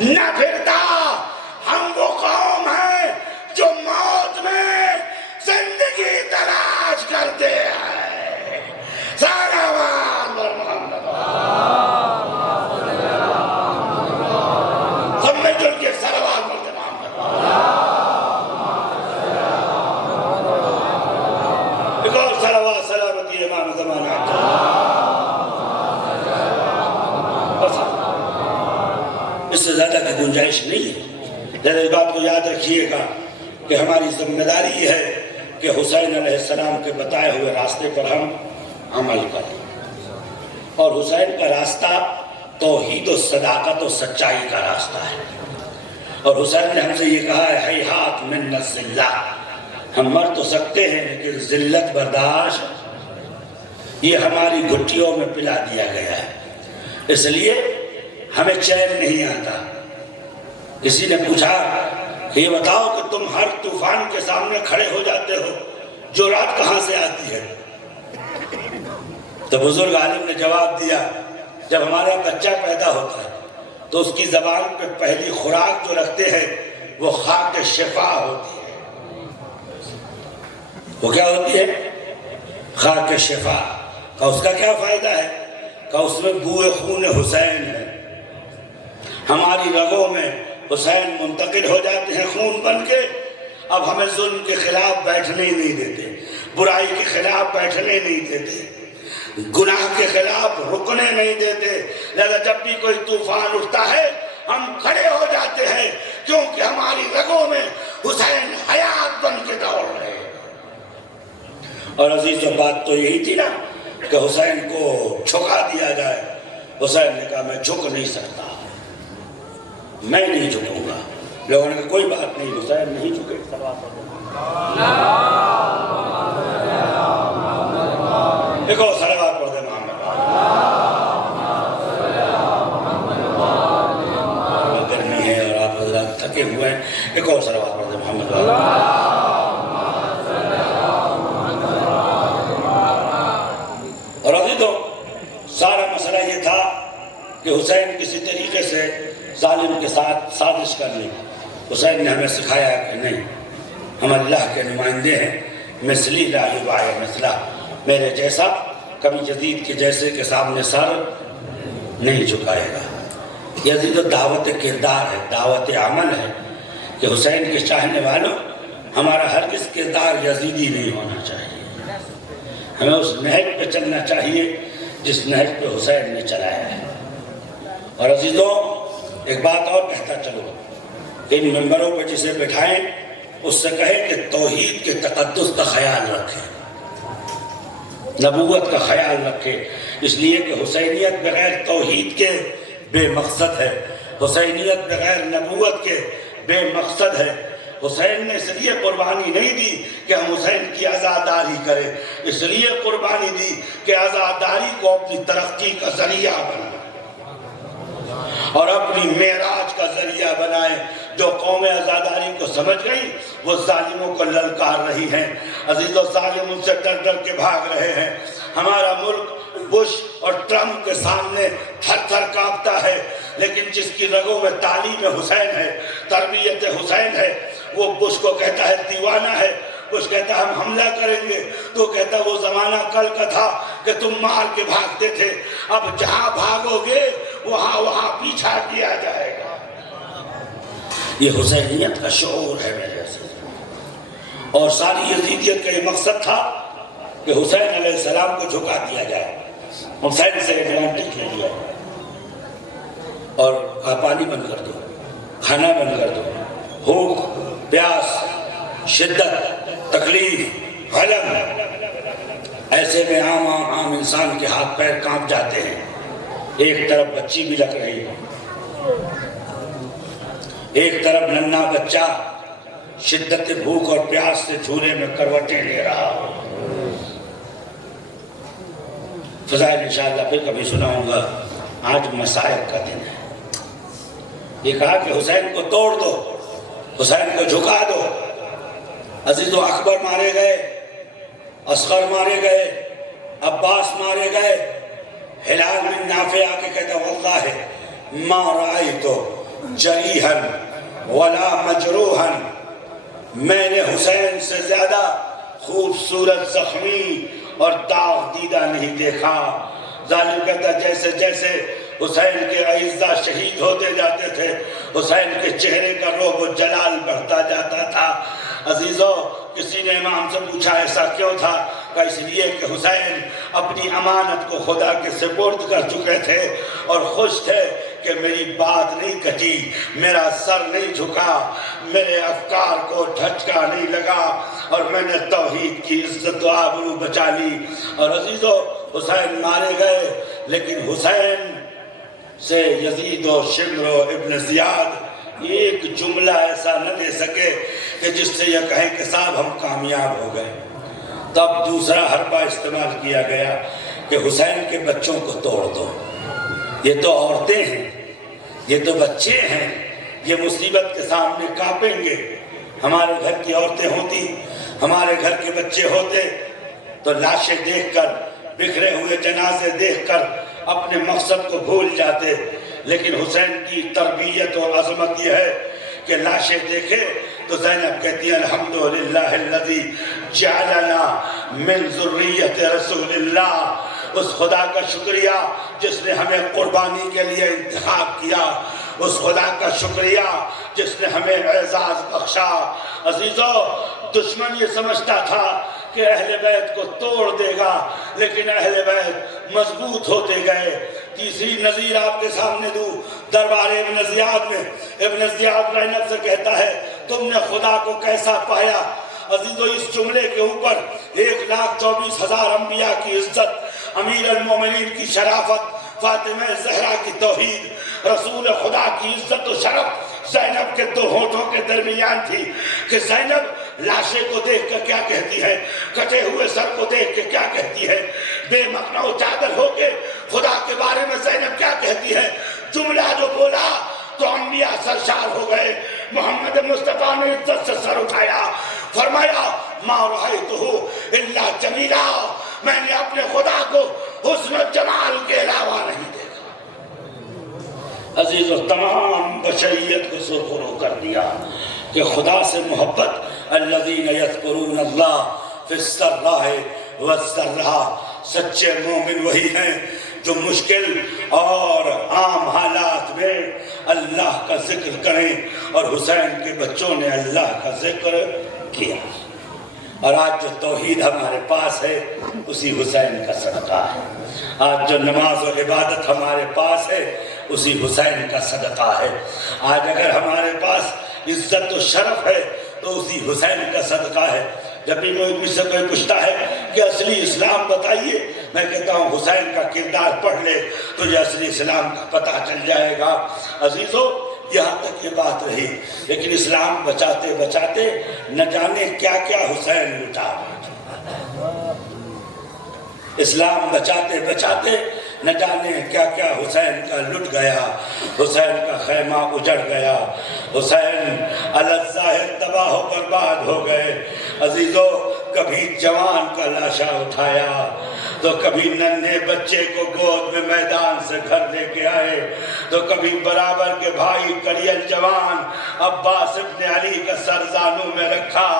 نہ پھرتا۔ ہم وہ قوم ہیں جو موت میں زندگی تلاش کرتے ہیں۔ سلام بر محمد، سب میں جل کے سلوات بولتے محمد۔ ایک اور سلوات سلامتی امام زمانہ۔ اس سے زیادہ کی گنجائش نہیں ہے۔ لیکن اس بات کو یاد رکھیے گا کہ ہماری ذمہ داری ہے کہ حسین علیہ السلام کے بتائے ہوئے راستے پر ہم عمل کریں، اور حسین کا راستہ توحید و صداقت و سچائی کا راستہ ہے۔ اور حسین نے ہم سے یہ کہا ہے ہیہات من الذلہ، ہم مر تو سکتے ہیں لیکن ذلت برداشت یہ ہماری گھٹیوں میں پلا دیا گیا ہے، اس لیے ہمیں چین نہیں آتا۔ کسی نے پوچھا کہ یہ بتاؤ کہ تم ہر طوفان کے سامنے کھڑے ہو جاتے ہو، جرأت کہاں سے آتی ہے؟ تو بزرگ عالم نے جواب دیا، جب ہمارا بچہ پیدا ہوتا ہے تو اس کی زبان پہ پہلی خوراک جو رکھتے ہیں وہ خاک شفا ہوتی ہے۔ وہ کیا ہوتی ہے؟ خاک شفا۔ کہ اس کا کیا فائدہ ہے؟ کہ اس میں بوئے خون حسین ہے، ہماری رگوں میں حسین منتقل ہو جاتے ہیں خون بن کے، اب ہمیں ظلم کے خلاف بیٹھنے ہی نہیں دیتے، برائی کے خلاف بیٹھنے نہیں دیتے، گناہ کے خلاف رکنے نہیں دیتے، لہذا جب بھی کوئی طوفان اٹھتا ہے ہم کھڑے ہو جاتے ہیں، کیونکہ ہماری رگوں میں حسین حیات بن کے دوڑ رہے ہیں۔ اور عزیزوں بات تو یہی تھی نا کہ حسین کو جھکا دیا جائے، حسین نے کہا میں جھک نہیں سکتا، میں نہیں جھکوں گا۔ لوگوں نے کہا کوئی بات نہیں، حسین نہیں جھکے۔ ایک اور صلوات پڑھ دے محمد۔ گرمی ہے اور آپ حضرات تھکے ہوئے ہیں، ایک اور صلوات پڑھ دے محمد۔ اور ابھی تو سارا مسئلہ یہ تھا کہ حسین کسی طریقے سے ظالم کے ساتھ سازش کر لی۔ حسین نے ہمیں سکھایا کہ نہیں، ہم اللہ کے نمائندے ہیں، مثلی لا یباع مثلہ، میرے جیسا کبھی یزید کے جیسے کے سامنے سر نہیں جھکائے گا۔ یزید دعوت کردار ہے، دعوت عمل ہے کہ حسین کے چاہنے والوں ہمارا ہرگز کردار یزیدی نہیں ہونا چاہیے، ہمیں اس نہج پہ چلنا چاہیے جس نہج پہ حسین نے چلایا ہے۔ اور عزیزوں ایک بات اور کہتا چلو، ان ممبروں پہ جسے بٹھائیں اس سے کہیں کہ توحید کے تقدس کا خیال رکھیں، نبوت کا خیال رکھیں، اس لیے کہ حسینیت بغیر توحید کے بے مقصد ہے، حسینیت بغیر نبوت کے بے مقصد ہے۔ حسین نے اس لیے قربانی نہیں دی کہ ہم حسین کی عزاداری کریں، اس لیے قربانی دی کہ عزاداری کو اپنی ترقی کا ذریعہ بنائیں اور اپنی معراج کا ذریعہ بنائیں۔ جو قوم عزاداری کو سمجھ گئی وہ ظالموں کو للکار رہی ہیں۔ عزیزو ظالم ان سے ڈر ڈر کے بھاگ رہے ہیں۔ ہمارا ملک بش اور ٹرمپ کے سامنے تھر تھر کانپتا ہے، لیکن جس کی رگوں میں تعلیم حسین ہے، تربیت حسین ہے، وہ بش کو کہتا ہے دیوانہ ہے، بش کہتا ہے ہم حملہ کریں گے، تو کہتا ہے وہ زمانہ کل کا تھا کہ تم مار کے بھاگتے تھے، اب جہاں بھاگو گے وہاں پیچھا کیا جائے گا۔ یہ حسینیت کا شعور ہے میرے سے، اور ساری یزیدیت کا یہ مقصد تھا کہ حسین علیہ السلام کو جھکا دیا جائے، حسین سے ایڈوانٹیج لے لیا اور پانی بند کر دو، کھانا بند کر دو، بھوک پیاس شدت تکلیف غلم، ایسے میں عام انسان کے ہاتھ پیر کانپ جاتے ہیں۔ ایک طرف بچی بھی لگ رہی ہے، ایک طرف ننھا بچہ شدت بھوک اور پیاس سے جھولے میں کروٹیں لے رہا ہو۔ فضائل انشاءاللہ پھر کبھی سناؤں گا، آج مصائب کا دن ہے۔ یہ کہا کہ حسین کو توڑ دو، حسین کو جھکا دو۔ عزیزو اکبر مارے گئے، اصغر مارے گئے، عباس مارے گئے۔ ہلال بن نافع آ کے کہتا واللہ ما رأیتو جریحا ولا مجروحا، میں نے حسین سے زیادہ خوبصورت زخمی اور داغ دیدہ نہیں دیکھا۔ ظالم کہتا جیسے جیسے حسین کے اعزا شہید ہوتے جاتے تھے، حسین کے چہرے کا روب و جلال بڑھتا جاتا تھا۔ عزیزو کسی نے امام سے پوچھا ایسا کیوں تھا؟ کہ اس لیے کہ حسین اپنی امانت کو خدا کے سپرد کر چکے تھے اور خوش تھے کہ میری بات نہیں کٹی، میرا سر نہیں جھکا، میرے افکار کو دھچکا نہیں لگا اور میں نے توحید کی عزت و آبرو بچا لی۔ اور عزیزو حسین مارے گئے، لیکن حسین سے یزید و شمر و ابن زیاد ایک جملہ ایسا نہ دے سکے کہ جس سے یہ کہیں کہ صاحب ہم کامیاب ہو گئے۔ تب دوسرا حربہ استعمال کیا گیا کہ حسین کے بچوں کو توڑ دو، یہ تو عورتیں ہیں، یہ تو بچے ہیں، یہ مصیبت کے سامنے کانپیں گے۔ ہمارے گھر کی عورتیں ہوتی، ہمارے گھر کے بچے ہوتے تو لاشیں دیکھ کر، بکھرے ہوئے جنازے دیکھ کر اپنے مقصد کو بھول جاتے، لیکن حسین کی تربیت اور عظمت یہ ہے کہ لاشیں دیکھے تو زینب کہتی ہے الحمدللہ الذی جعلنا من ذریت رسول اللہ، اس خدا کا شکریہ جس نے ہمیں قربانی کے لیے انتخاب کیا، اس خدا کا شکریہ جس نے ہمیں اعزاز بخشا۔ عزیزو، دشمن یہ سمجھتا تھا کہ اہل بیت کو توڑ دے گا، لیکن اہل بیت مضبوط ہوتے گئے۔ تیسری نظیر آپ کے سامنے دوں، دربار ابن زیاد میں ابن زیاد زینب سے کہتا ہے تم نے خدا کو کیسا پایا؟ عزیزو، اس جملے کے اوپر 1,24,000 انبیاء کی عزت، امیر المومنین کی شرافت، فاطمہ زہرا کی توحید، رسول خدا کی عزت و شرف زینب کے دو ہونٹوں کے درمیان تھی کہ زینب لاشے کو دیکھ کر کیا کہتی ہے، کٹے ہوئے سر کو دیکھ کے کیا کہتی ہے، بے مخنہ و چادر ہو کے خدا کے بارے میں زینب کیا کہتی ہے۔ جملہ جو بولا تو انبیاء سرشار ہو گئے۔ محمد مصطفیٰ نے عزت سے سر اٹھایا، فرمایا ما رأیتہ الا جمیلا، میں نے اپنے خدا کو حسن و جمال کے علاوہ نہیں دیکھا۔ عزیزو، تمام بشریت کو سرخرو کر دیا کہ خدا سے محبت، الذین یذکرون اللہ فی السراء والضراء، سچے مومن وہی ہیں جو مشکل اور عام حالات میں اللہ کا ذکر کریں، اور حسین کے بچوں نے اللہ کا ذکر کیا۔ اور آج جو توحید ہمارے پاس ہے اسی حسین کا صدقہ ہے، آج جو نماز و عبادت ہمارے پاس ہے اسی حسین کا صدقہ ہے، آج اگر ہمارے پاس عزت و شرف ہے تو اسی حسین کا صدقہ ہے۔ جب بھی مجھ سے کوئی پوچھتا ہے کہ اصلی اسلام بتائیے، میں کہتا ہوں حسین کا کردار پڑھ لے تجھے اصلی اسلام کا پتہ چل جائے گا۔ عزیزو، یہاں تک یہ بات رہی، لیکن اسلام بچاتے بچاتے نہ جانے کیا کیا حسین لٹا، اسلام بچاتے بچاتے نہ جانے کیا کیا حسین کا لٹ گیا، حسین کا خیمہ اجڑ گیا، حسین علی الظاہر تباہ و برباد ہو گئے۔ عزیزو، کبھی جوان کا لاشا اٹھایا تو کبھی ننھے بچے کو گود میں میدان سے گھر لے کے آئے، تو کبھی برابر کے بھائی کڑیل جوان عباس ابن علی کا سر زانوں میں رکھا۔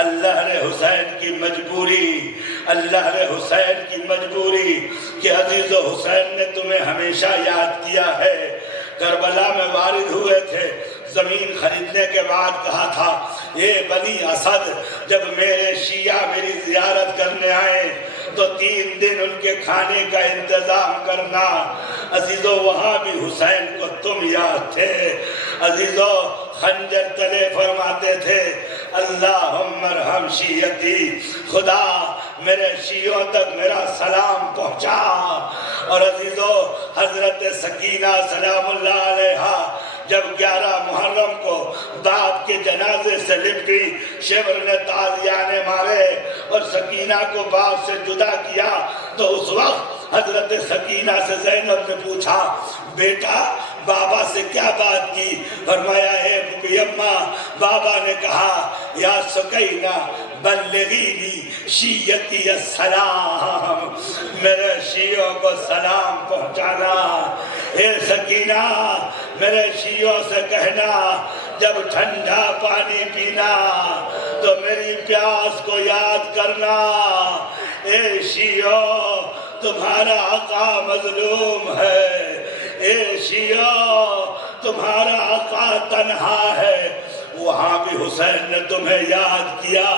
اللہ نے حسین کی مجبوری، اللہ نے حسین کی مجبوری کہ عزیز و حسین نے تمہیں ہمیشہ یاد کیا ہے۔ کربلا میں وارد ہوئے تھے، زمین خریدنے کے بعد کہا تھا اے بنی اسد، جب میرے شیعہ میری زیارت کرنے آئے تو 3 دن ان کے کھانے کا انتظام کرنا۔ عزیزو، وہاں بھی حسین کو تم یاد تھے۔ عزیزو، خنجر تلے فرماتے تھے اللہم ارحم شیعتی، خدا میرے شیعوں تک میرا سلام پہنچا۔ اور عزیزو، حضرت سکینہ سلام اللہ علیہا جب 11 محرم کو باپ کے جنازے سے لپٹی، شیور نے تازیانے مارے اور سکینہ کو باپ سے جدا کیا، تو اس وقت حضرت سکینہ سے زینب نے پوچھا بیٹا بابا سے کیا بات کی؟ فرمایا اے بی اماں، بابا نے کہا یا سکینہ بلغینی شیعتی السلام، میرے شیعوں کو سلام پہنچانا۔ اے سکینہ، میرے شیعوں سے کہنا جب ٹھنڈا پانی پینا تو میری پیاس کو یاد کرنا۔ اے شیعوں، تمہارا آقا مظلوم ہے، اے شیعوں، تمہارا آقا تنہا ہے۔ وہاں بھی حسین نے تمہیں یاد کیا۔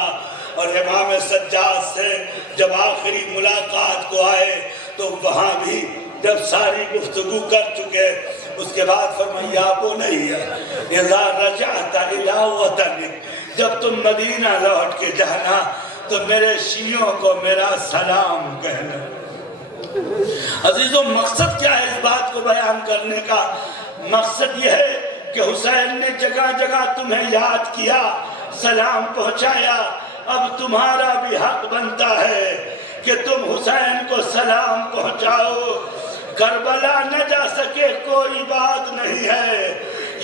اور امام سجاد سے جب آخری ملاقات کو آئے تو وہاں بھی جب ساری گفتگو کر چکے، اس کے بعد فرمایا وہ نہیں ہے اذا رجعت الى وطنک، جب تم مدینہ لوٹ کے جانا تو میرے شیعوں کو میرا سلام کہنا۔ عزیزو، مقصد کیا ہے اس بات کو بیان کرنے کا؟ مقصد یہ ہے کہ حسین نے جگہ جگہ تمہیں یاد کیا، سلام پہنچایا، اب تمہارا بھی حق بنتا ہے کہ تم حسین کو سلام پہنچاؤ۔ کربلا نہ جا سکے کوئی بات نہیں ہے،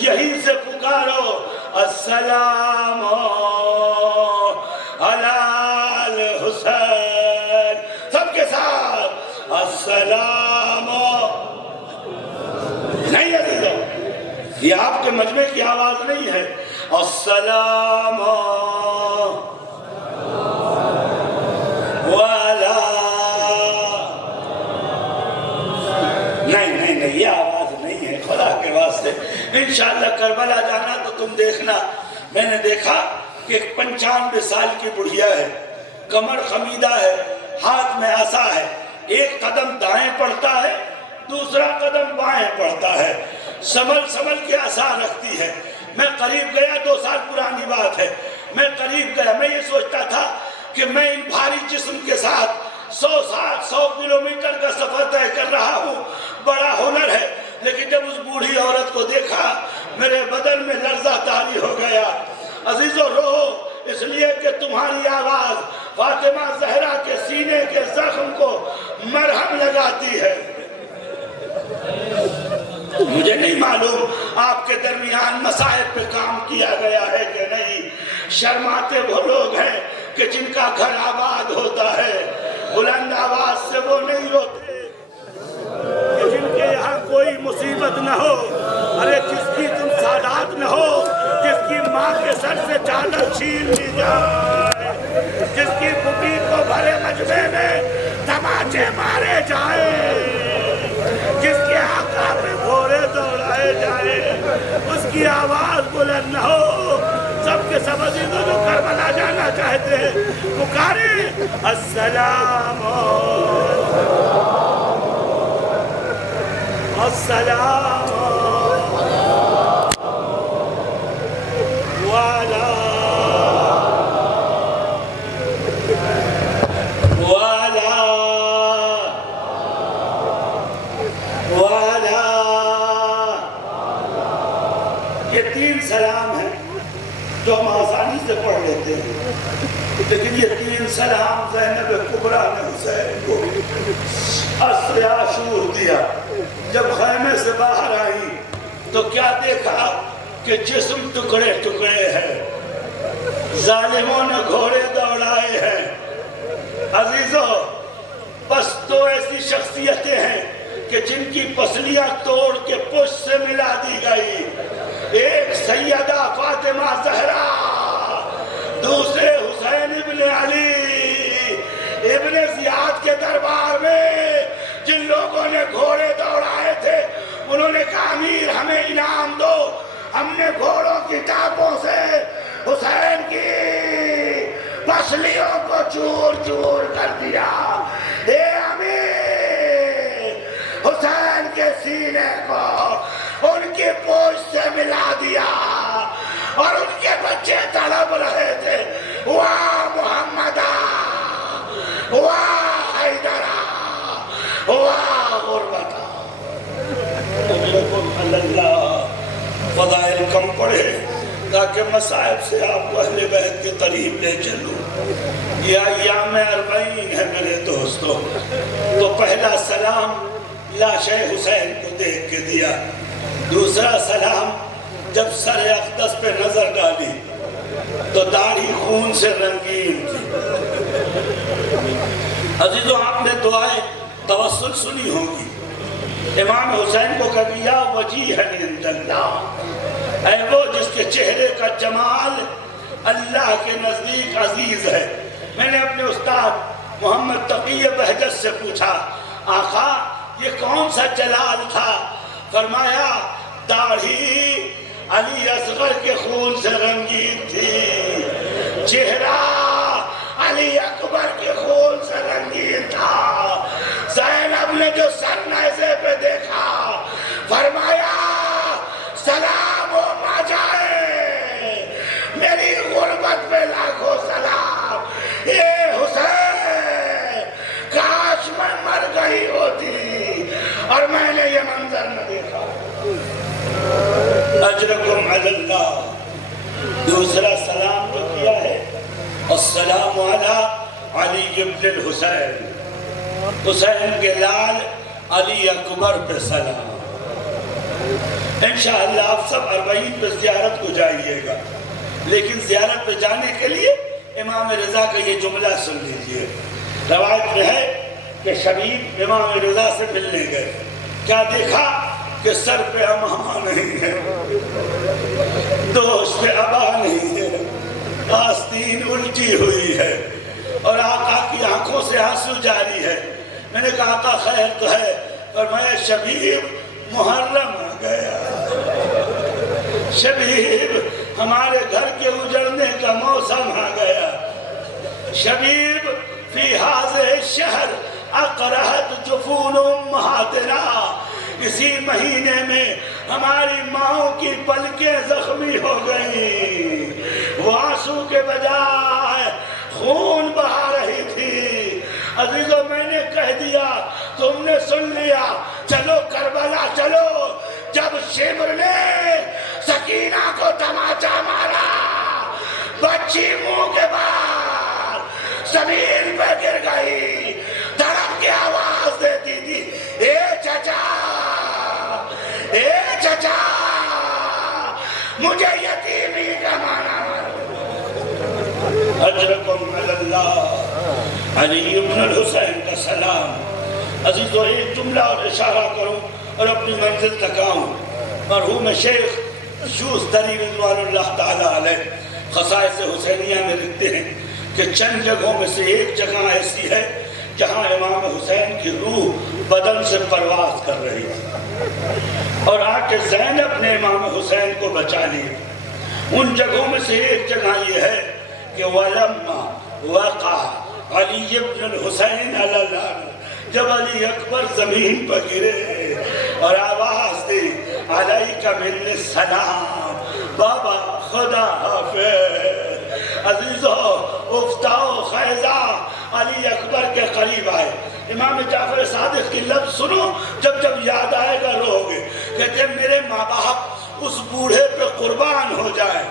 یہیں سے پکارو السلام علی الحسین، سب کے ساتھ السلام۔ نہیں عزیزو، یہ آپ کے مجمع کی آواز نہیں ہے، السلام والا، نہیں یہ آواز نہیں ہے، خدا کے واسطے۔ انشاءاللہ کربلا جانا تو تم دیکھنا، میں نے دیکھا کہ ایک 95 سال کی بڑھیا ہے، کمر خمیدہ ہے، ہاتھ میں عصا ہے، ایک قدم دائیں پڑھتا ہے، دوسرا قدم بائیں پڑھتا ہے، سنبھل کے عصا رکھتی ہے۔ میں قریب گیا، 2 سال پرانی بات ہے، میں قریب گیا، میں یہ سوچتا تھا کہ میں ان بھاری جسم کے ساتھ 100 کلومیٹر کا سفر طے کر رہا ہوں، بڑا ہنر ہے، لیکن جب اس بوڑھی عورت کو دیکھا میرے بدن میں لرزہ طاری ہو گیا۔ عزیزو رو اس لیے کہ تمہاری آواز فاطمہ زہرا کے سینے کے زخم کو مرہم لگاتی ہے۔ مجھے نہیں معلوم آپ کے درمیان مسائب پہ کام کیا گیا ہے کہ نہیں، شرماتے وہ لوگ ہیں کہ جن کا گھر آباد ہوتا ہے، بلند آواز سے وہ نہیں روتے کہ جن کے یہاں کوئی مصیبت نہ ہو، ارے جس کی تم سادات نہ ہو، جس کی ماں کے سر سے چادر چھین لی جائے، جس کی پھوپھی کو بھرے مجمع میں تماچے مارے جائیں، جس کے آقا پہ گھوڑے دوڑائے جائے، اس کی آواز بلند نہ ہو۔ سب کے سب عزیزوں جو کربلا جانا چاہتے ہیں پکارے السلام السلام والا یہ 3 سلام ہیں جو ہم آسانی سے پڑھ لیتے ہیں، لیکن یہ 3 سلام زینب کبریٰ نے حسین کو عصر عاشور دیا۔ جب خیمے سے باہر آئی تو کیا دیکھا کہ جسم ٹکڑے ٹکڑے ہیں، ظالموں نے گھوڑے دوڑائے ہیں۔ عزیزو بس 2 ایسی شخصیتیں ہیں کہ جن کی پسلیاں توڑ کے پشت سے ملا دی گئی، ایک سیدہ فاطمہ زہرا، دوسرے حسین ابن علی ابن زیاد کے دربار میں جن لوگوں نے گھوڑے دوڑائے تھے انہوں نے کہا امیر ہمیں انعام دو، ہم نے گھوڑوں کی ٹانگوں سے حسین کی پسلیوں کو چور چور کر دیا، اے امیر حسین کے سینے کو ان کی پوچھ سے ملا دیا، اور ان کے بچے تڑپ رہے تھے، واہ محمدہ، واہ حیدرہ، واہ غربتہ۔ اللہ فضائل کم پڑھے تاکہ مصائب سے آپ کو اہل بیت کے قریب لے چلوں۔ یہ ایام 40 ہے میرے دوستو۔ تو پہلا سلام لاش حسین کو دیکھ کے دیا، دوسرا سلام جب سر اقدس پہ نظر ڈالی تو داڑھی خون سے رنگین تھی۔ عزیزو آپ نے دعائیں توسل سنی ہوں گی، امام حسین کو کبھی یا وجیہا عند اللہ، اے وہ جس کے چہرے کا جمال اللہ کے نزدیک عزیز ہے۔ میں نے اپنے استاد محمد تقی بہجت سے پوچھا آقا یہ کون سا جلال تھا؟ فرمایا داڑھی علی اصغر کے خون سے رنگین تھی، چہرہ علی اکبر کے خون سے رنگین تھا۔ زینب نے جو سر نیزے پہ دیکھا فرمایا سلام و ما جائے، میری غربت پہ لاکھوں سلام، اے حسین کاش میں مر گئی ہوتی اور میں نے یہ منظر نہ دیکھا۔ اجر کو علی اللہ. دوسرا سلام جو کیا ہے السلام علی علی ابن الحسین، حسین کے لال علی اکبر پہ سلام. انشاءاللہ آپ سب 40 پہ زیارت کو جائیے گا، لیکن زیارت پہ جانے کے لیے امام رضا کا یہ جملہ سن لیجئے. روایت میں ہے کہ شبیب امام رضا سے ملنے گئے، کیا دیکھا کہ سر پہ امامہ نہیں ہے، دوش پہ عبا نہیں ہے، آستین الٹی ہوئی ہے، اور آقا کی آنکھوں سے آنسو جاری ہے. میں نے کہا آقا خیر تو ہے، فرمایا شبیب محرم آ گیا، شبیب ہمارے گھر کے اجڑنے کا موسم آ گیا، شبیب فی حاضر شہر اقرحت جفون امہاتنا، اسی مہینے میں ہماری ماؤں کی پلکیں زخمی ہو گئیں، وہ آنسو کے بجائے خون بہا رہی تھی. عزیزو میں نے کہہ دیا، تم نے سن لیا، چلو کربلا چلو. جب شمر نے سکینہ کو تماچا مارا، بچی منہ کے بعد زمین پہ گر گئی، تڑپ کے آواز دیتی تھی اے چچا، اے چچا مجھے یتیمی کا مانا اجرکم علی اللہ علی ابن الحسین کا سلام. عزیزو ایک جملہ اور اشارہ کروں اور اپنی منزل تک آؤں. مرحوم شیخ شوستری رضوان اللہ تعالیٰ علیہ خصائص حسینیہ میں لکھتے ہیں کہ چند جگہوں میں سے ایک جگہ ایسی ہے جہاں امام حسین کی روح بدن سے پرواز کر رہی ہے، اور آ کے زینب نے امام حسین کو بچا لیا. ان جگہوں میں سے ایک جگہ یہ ہے کہ وَلَمَّا وَقَعَ علی ابن الحسین علی اللہ، جب علی اکبر زمین پر گرے اور آواز دی علیکہ من السلام، بابا خدا حافظ. عزیزو افتاؤ خیزہ علی اکبر کے قریب آئے. امام جعفر صادق کی لفظ سنو، جب جب یاد آئے گا رو گے. کہتے ہیں میرے ماں باپ اس بوڑھے پہ قربان ہو جائے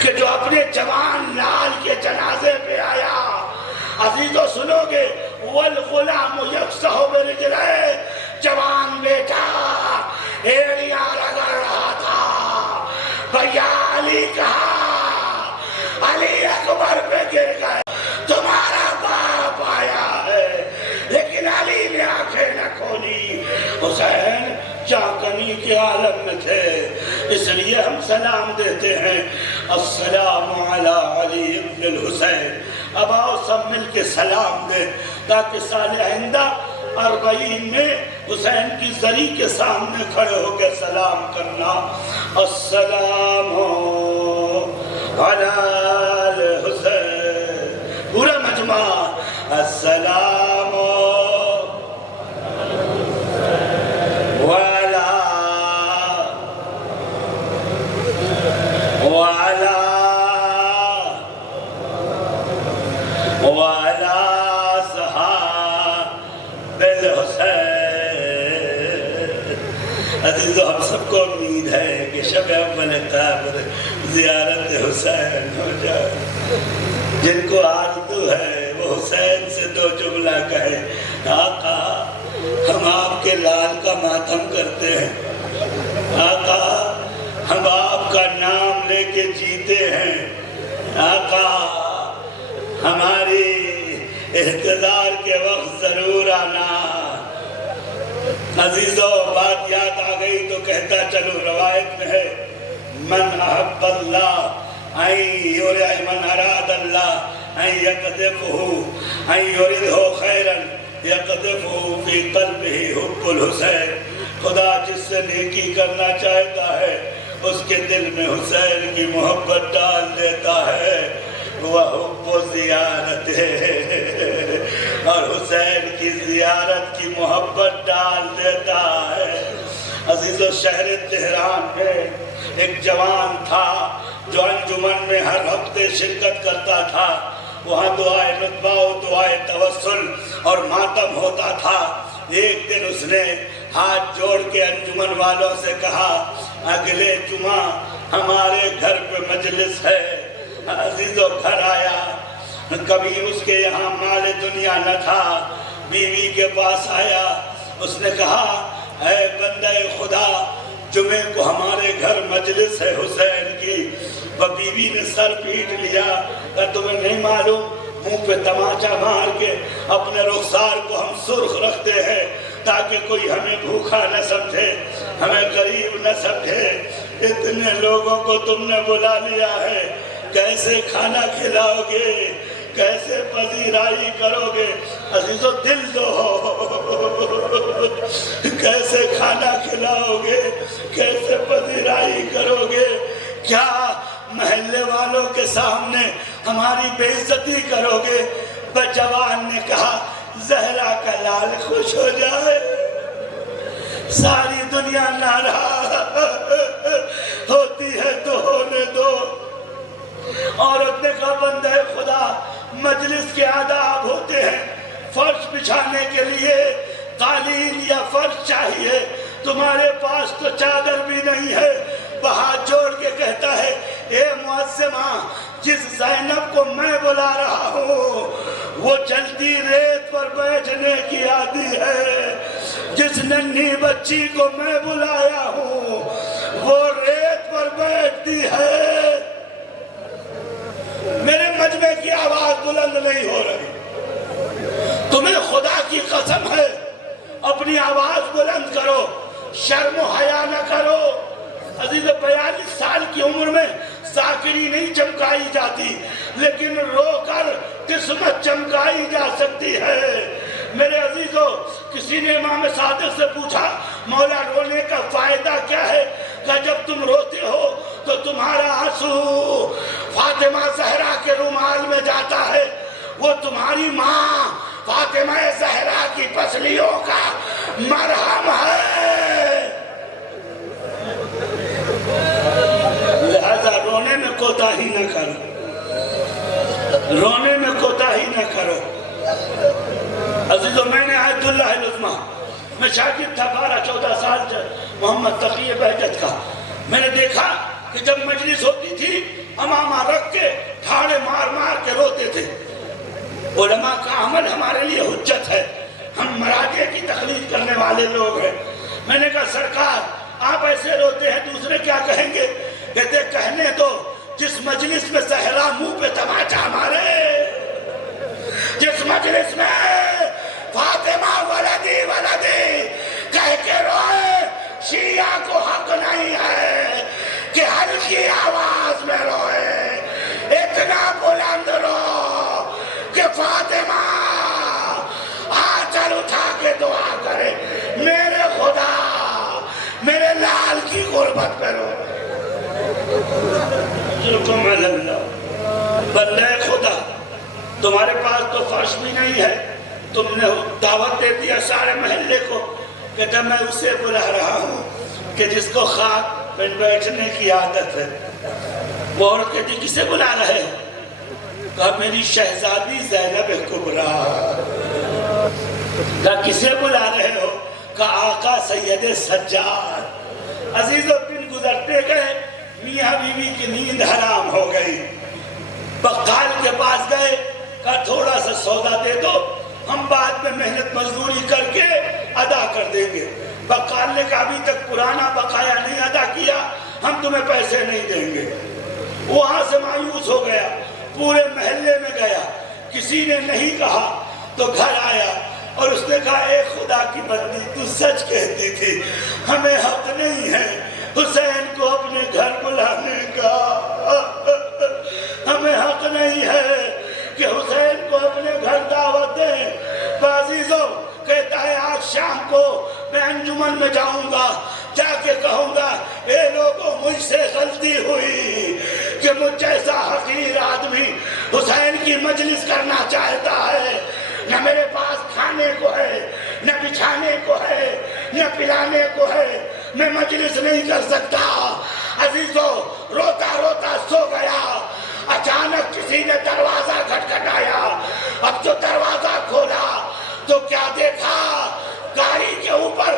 کہ جو اپنے جوان لال کے جنازے پہ آیا. عزیزو سنو گے والغلام یفسح برجلے، جوان بیٹا ایڑیاں رگڑ رہا تھا، بھیا علی کہا، علی اکبر پہ گر گئے، تمہارا باپ آیا ہے. لیکن علی نے آنکھیں نہ کھولی. حسین چاکنی کے عالم میں تھے، اس لیے ہم سلام دیتے ہیں السلام علی علی ابن الحسین. اب آؤ سب مل کے سلام دیں تاکہ سال آئندہ 40 میں حسین کی زری کے سامنے کھڑے ہو کے سلام کرنا. السلام علی الحسین، پورا مجمع السلام عزیزو ہم سب کو امید ہے کہ شب اول تابر زیارت حسین ہو جائے. جن کو آرزو ہے وہ حسین سے دو جملہ کہے، آقا ہم آپ کے لال کا ماتم کرتے ہیں، آقا ہم آپ کا نام لے کے جیتے ہیں، آقا ہماری احتضار کے وقت ضرور آنا. عزیزو بات یاد آ گئی تو کہتا چلو، روایت میں ہے من احب اللہ من اراد اللہ ان یقذفہ ان یردہ خیرا یقذفہ فی قلبہ حب الحسین. خدا جس سے نیکی کرنا چاہتا ہے اس کے دل میں حسین کی محبت ڈال دیتا ہے. وہ حب زیارت ہے اور حسین کی زیارت کی محبت ڈال دیتا ہے. عزیزو شہر تہران میں ایک جوان تھا جو انجمن میں ہر ہفتے شرکت کرتا تھا. وہاں دعائے ندبہ و دعائے توسل اور ماتم ہوتا تھا. ایک دن اس نے ہاتھ جوڑ کے انجمن والوں سے کہا اگلے جمعہ ہمارے گھر پہ مجلس ہے۔ عزیزو گھر آیا، کبھی اس کے یہاں مال دنیا نہ تھا، بیوی کے پاس آیا، اس نے کہا اے بندہ خدا جمعے کو ہمارے گھر مجلس ہے حسین کی۔ بیوی نے سر پیٹ لیا، کہ تمہیں نہیں معلوم منہ پہ تماچا مار کے اپنے رخسار کو ہم سرخ رکھتے ہیں تاکہ کوئی ہمیں بھوکا نہ سمجھے، ہمیں غریب نہ سمجھے۔ اتنے لوگوں کو تم نے بلا لیا ہے، کیسے کھانا کھلاؤ گے، کیسے پذیرائی کرو گے؟ عزیزو دل دو، کیسے کھانا کھلاؤ گے، کیسے پذیرائی کرو گے؟ کیا محلے والوں کے سامنے ہماری بے عزتی کرو گے؟ جوان نے کہا زہرا کا لال خوش ہو جائے، ساری دنیا ناراض ہوتی ہے تو ہونے دو۔ عورت نے کہا بندہ خدا مجلس کے آداب ہوتے ہیں، فرش بچھانے کے لیے قالین یا فرش چاہیے، تمہارے پاس تو چادر بھی نہیں ہے۔ ہاتھ جوڑ کے کہتا ہے اے معظمہ، جس زینب کو میں بلا رہا ہوں وہ چلتی ریت پر بیٹھنے کی عادی ہے، جس ننھی بچی کو میں بلایا ہوں وہ ریت پر بیٹھتی ہے۔ میرے مجمع کی آواز بلند نہیں ہو رہی، تمہیں خدا کی قسم ہے اپنی آواز بلند کرو، شرم و حیا نہ کرو۔ عزیز 42 سال کی عمر میں ذاکری نہیں چمکائی جاتی، لیکن رو کر قسمت چمکائی جا سکتی ہے۔ میرے عزیزو، کسی نے امام صادق سے پوچھا مولا رونے کا فائدہ کیا ہے؟ کہ جب تم روتے ہو تو تمہارا آنسو فاطمہ زہرا کے رومال میں جاتا ہے، وہ تمہاری ماں فاطمہ زہرا کی پسلیوں کا مرہم ہے۔ لہذا رونے میں کوتاہی نہ کرو، رونے میں کوتاہی نہ کرو۔ عزیزو، میں نے آیت اللہ العظمہ میں شاگرد تھا 12-14 سال محمد تقی بہجت کا، میں نے دیکھا کہ جب مجلس ہوتی تھی امامہ رکھ کے ٹھاڑے مار مار کے روتے تھے۔ علماء کا عمل ہمارے لیے حجت ہے، ہم مراجع کی تقلید کرنے والے لوگ ہیں۔ میں نے کہا سرکار آپ ایسے روتے ہیں دوسرے کیا کہیں گے؟ کہتے کہنے دو، جس مجلس میں زہرا منہ پہ تماچا مارے، جس مجلس میں فاطمہ ولدی ولدی کہہ کے روئے، شیعہ کو حق نہیں ہے کہ ہلکی آواز میں روئے، اتنا بلند رو کہ فاطمہ آنچل اٹھا کے دعا کرے میرے خدا میرے لال کی غربت پہ رو۔ بندہ خدا تمہارے پاس تو فرش بھی نہیں ہے، تم نے دعوت دے دیا سارے محلے کو، کہتا میں اسے بلا رہا ہوں کہ جس کو خاک پہ بیٹھنے کی عادت ہے۔ وہ عورت کہتی کسے بلا رہے ہو؟ کہا میری شہزادی زینب کبریٰ۔ کہا کسے بلا رہے ہو؟ کہا آقا سید سجاد۔ عزیزو دن گزرتے گئے، میاں بیوی کی نیند حرام ہو گئی۔ بقال کے پاس گئے، کہا تھوڑا سا سودا دے دو، ہم بعد میں محنت مزدوری کر کے ادا کر دیں گے۔ بقال نے کہا ابھی تک پرانا بقایا نہیں ادا کیا، ہم تمہیں پیسے نہیں دیں گے۔ وہاں سے مایوس ہو گیا، پورے محلے میں گیا، کسی نے نہیں کہا تو گھر آیا اور اس نے کہا اے خدا کی بندی تو سچ کہتی تھی، ہمیں حق نہیں ہے حسین کو اپنے گھر بلانے کا، ہمیں حق نہیں ہے کہ حسین کو اپنے گھر دعوت دیں۔ عزیزو کہتا ہے آج شام کو میں انجمن میں جاؤں گا، جا کے کہوں گا اے لوگوں مجھ سے غلطی ہوئی کہ مجھ جیسا حقیر آدمی حسین کی مجلس کرنا چاہتا ہے، نہ میرے پاس کھانے کو ہے، نہ بچھانے کو ہے، نہ پلانے کو ہے، میں مجلس نہیں کر سکتا۔ عزیزو روتا روتا سو گیا، اچانک کسی نے دروازہ کھٹکھٹایا، اب جو دروازہ کھولا تو کیا دیکھا؟ گاڑی کے اوپر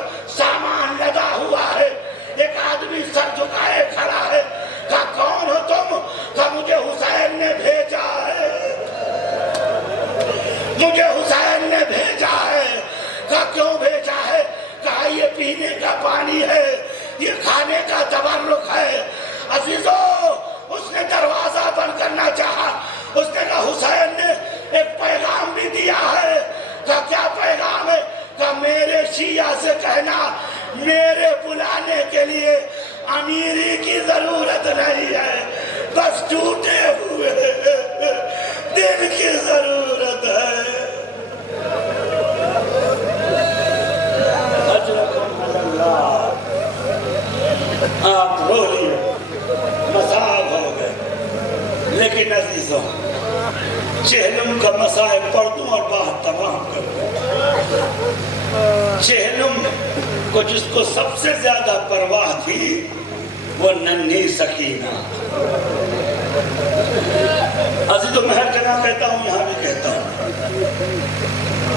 پانی ہے، یہ کھانے کا تبرک ہے۔ عزیزو، اس نے دروازہ بند کرنا چاہا، اس نے کہا حسین نے ایک پیغام بھی دیا ہے۔ کہا کیا پیغام ہے؟ کہا میرے شیعہ سے کہنا میرے بلانے کے لیے امیری کی ضرورت نہیں ہے، بس ٹوٹے ہوئے دل کی ضرورت ہے۔ اجرکم اللہ، آپ رو لیے، مصائب ہو گئے، لیکن عزیزوں چہلم کا مصائب پڑھ دوں اور بات تمام کر دوں۔ چہلم کو جس کو سب سے زیادہ پرواہ تھی وہ ننھی سکینہ۔ عزیزوں میں ہر جگہ کہتا ہوں، یہاں بھی کہتا ہوں،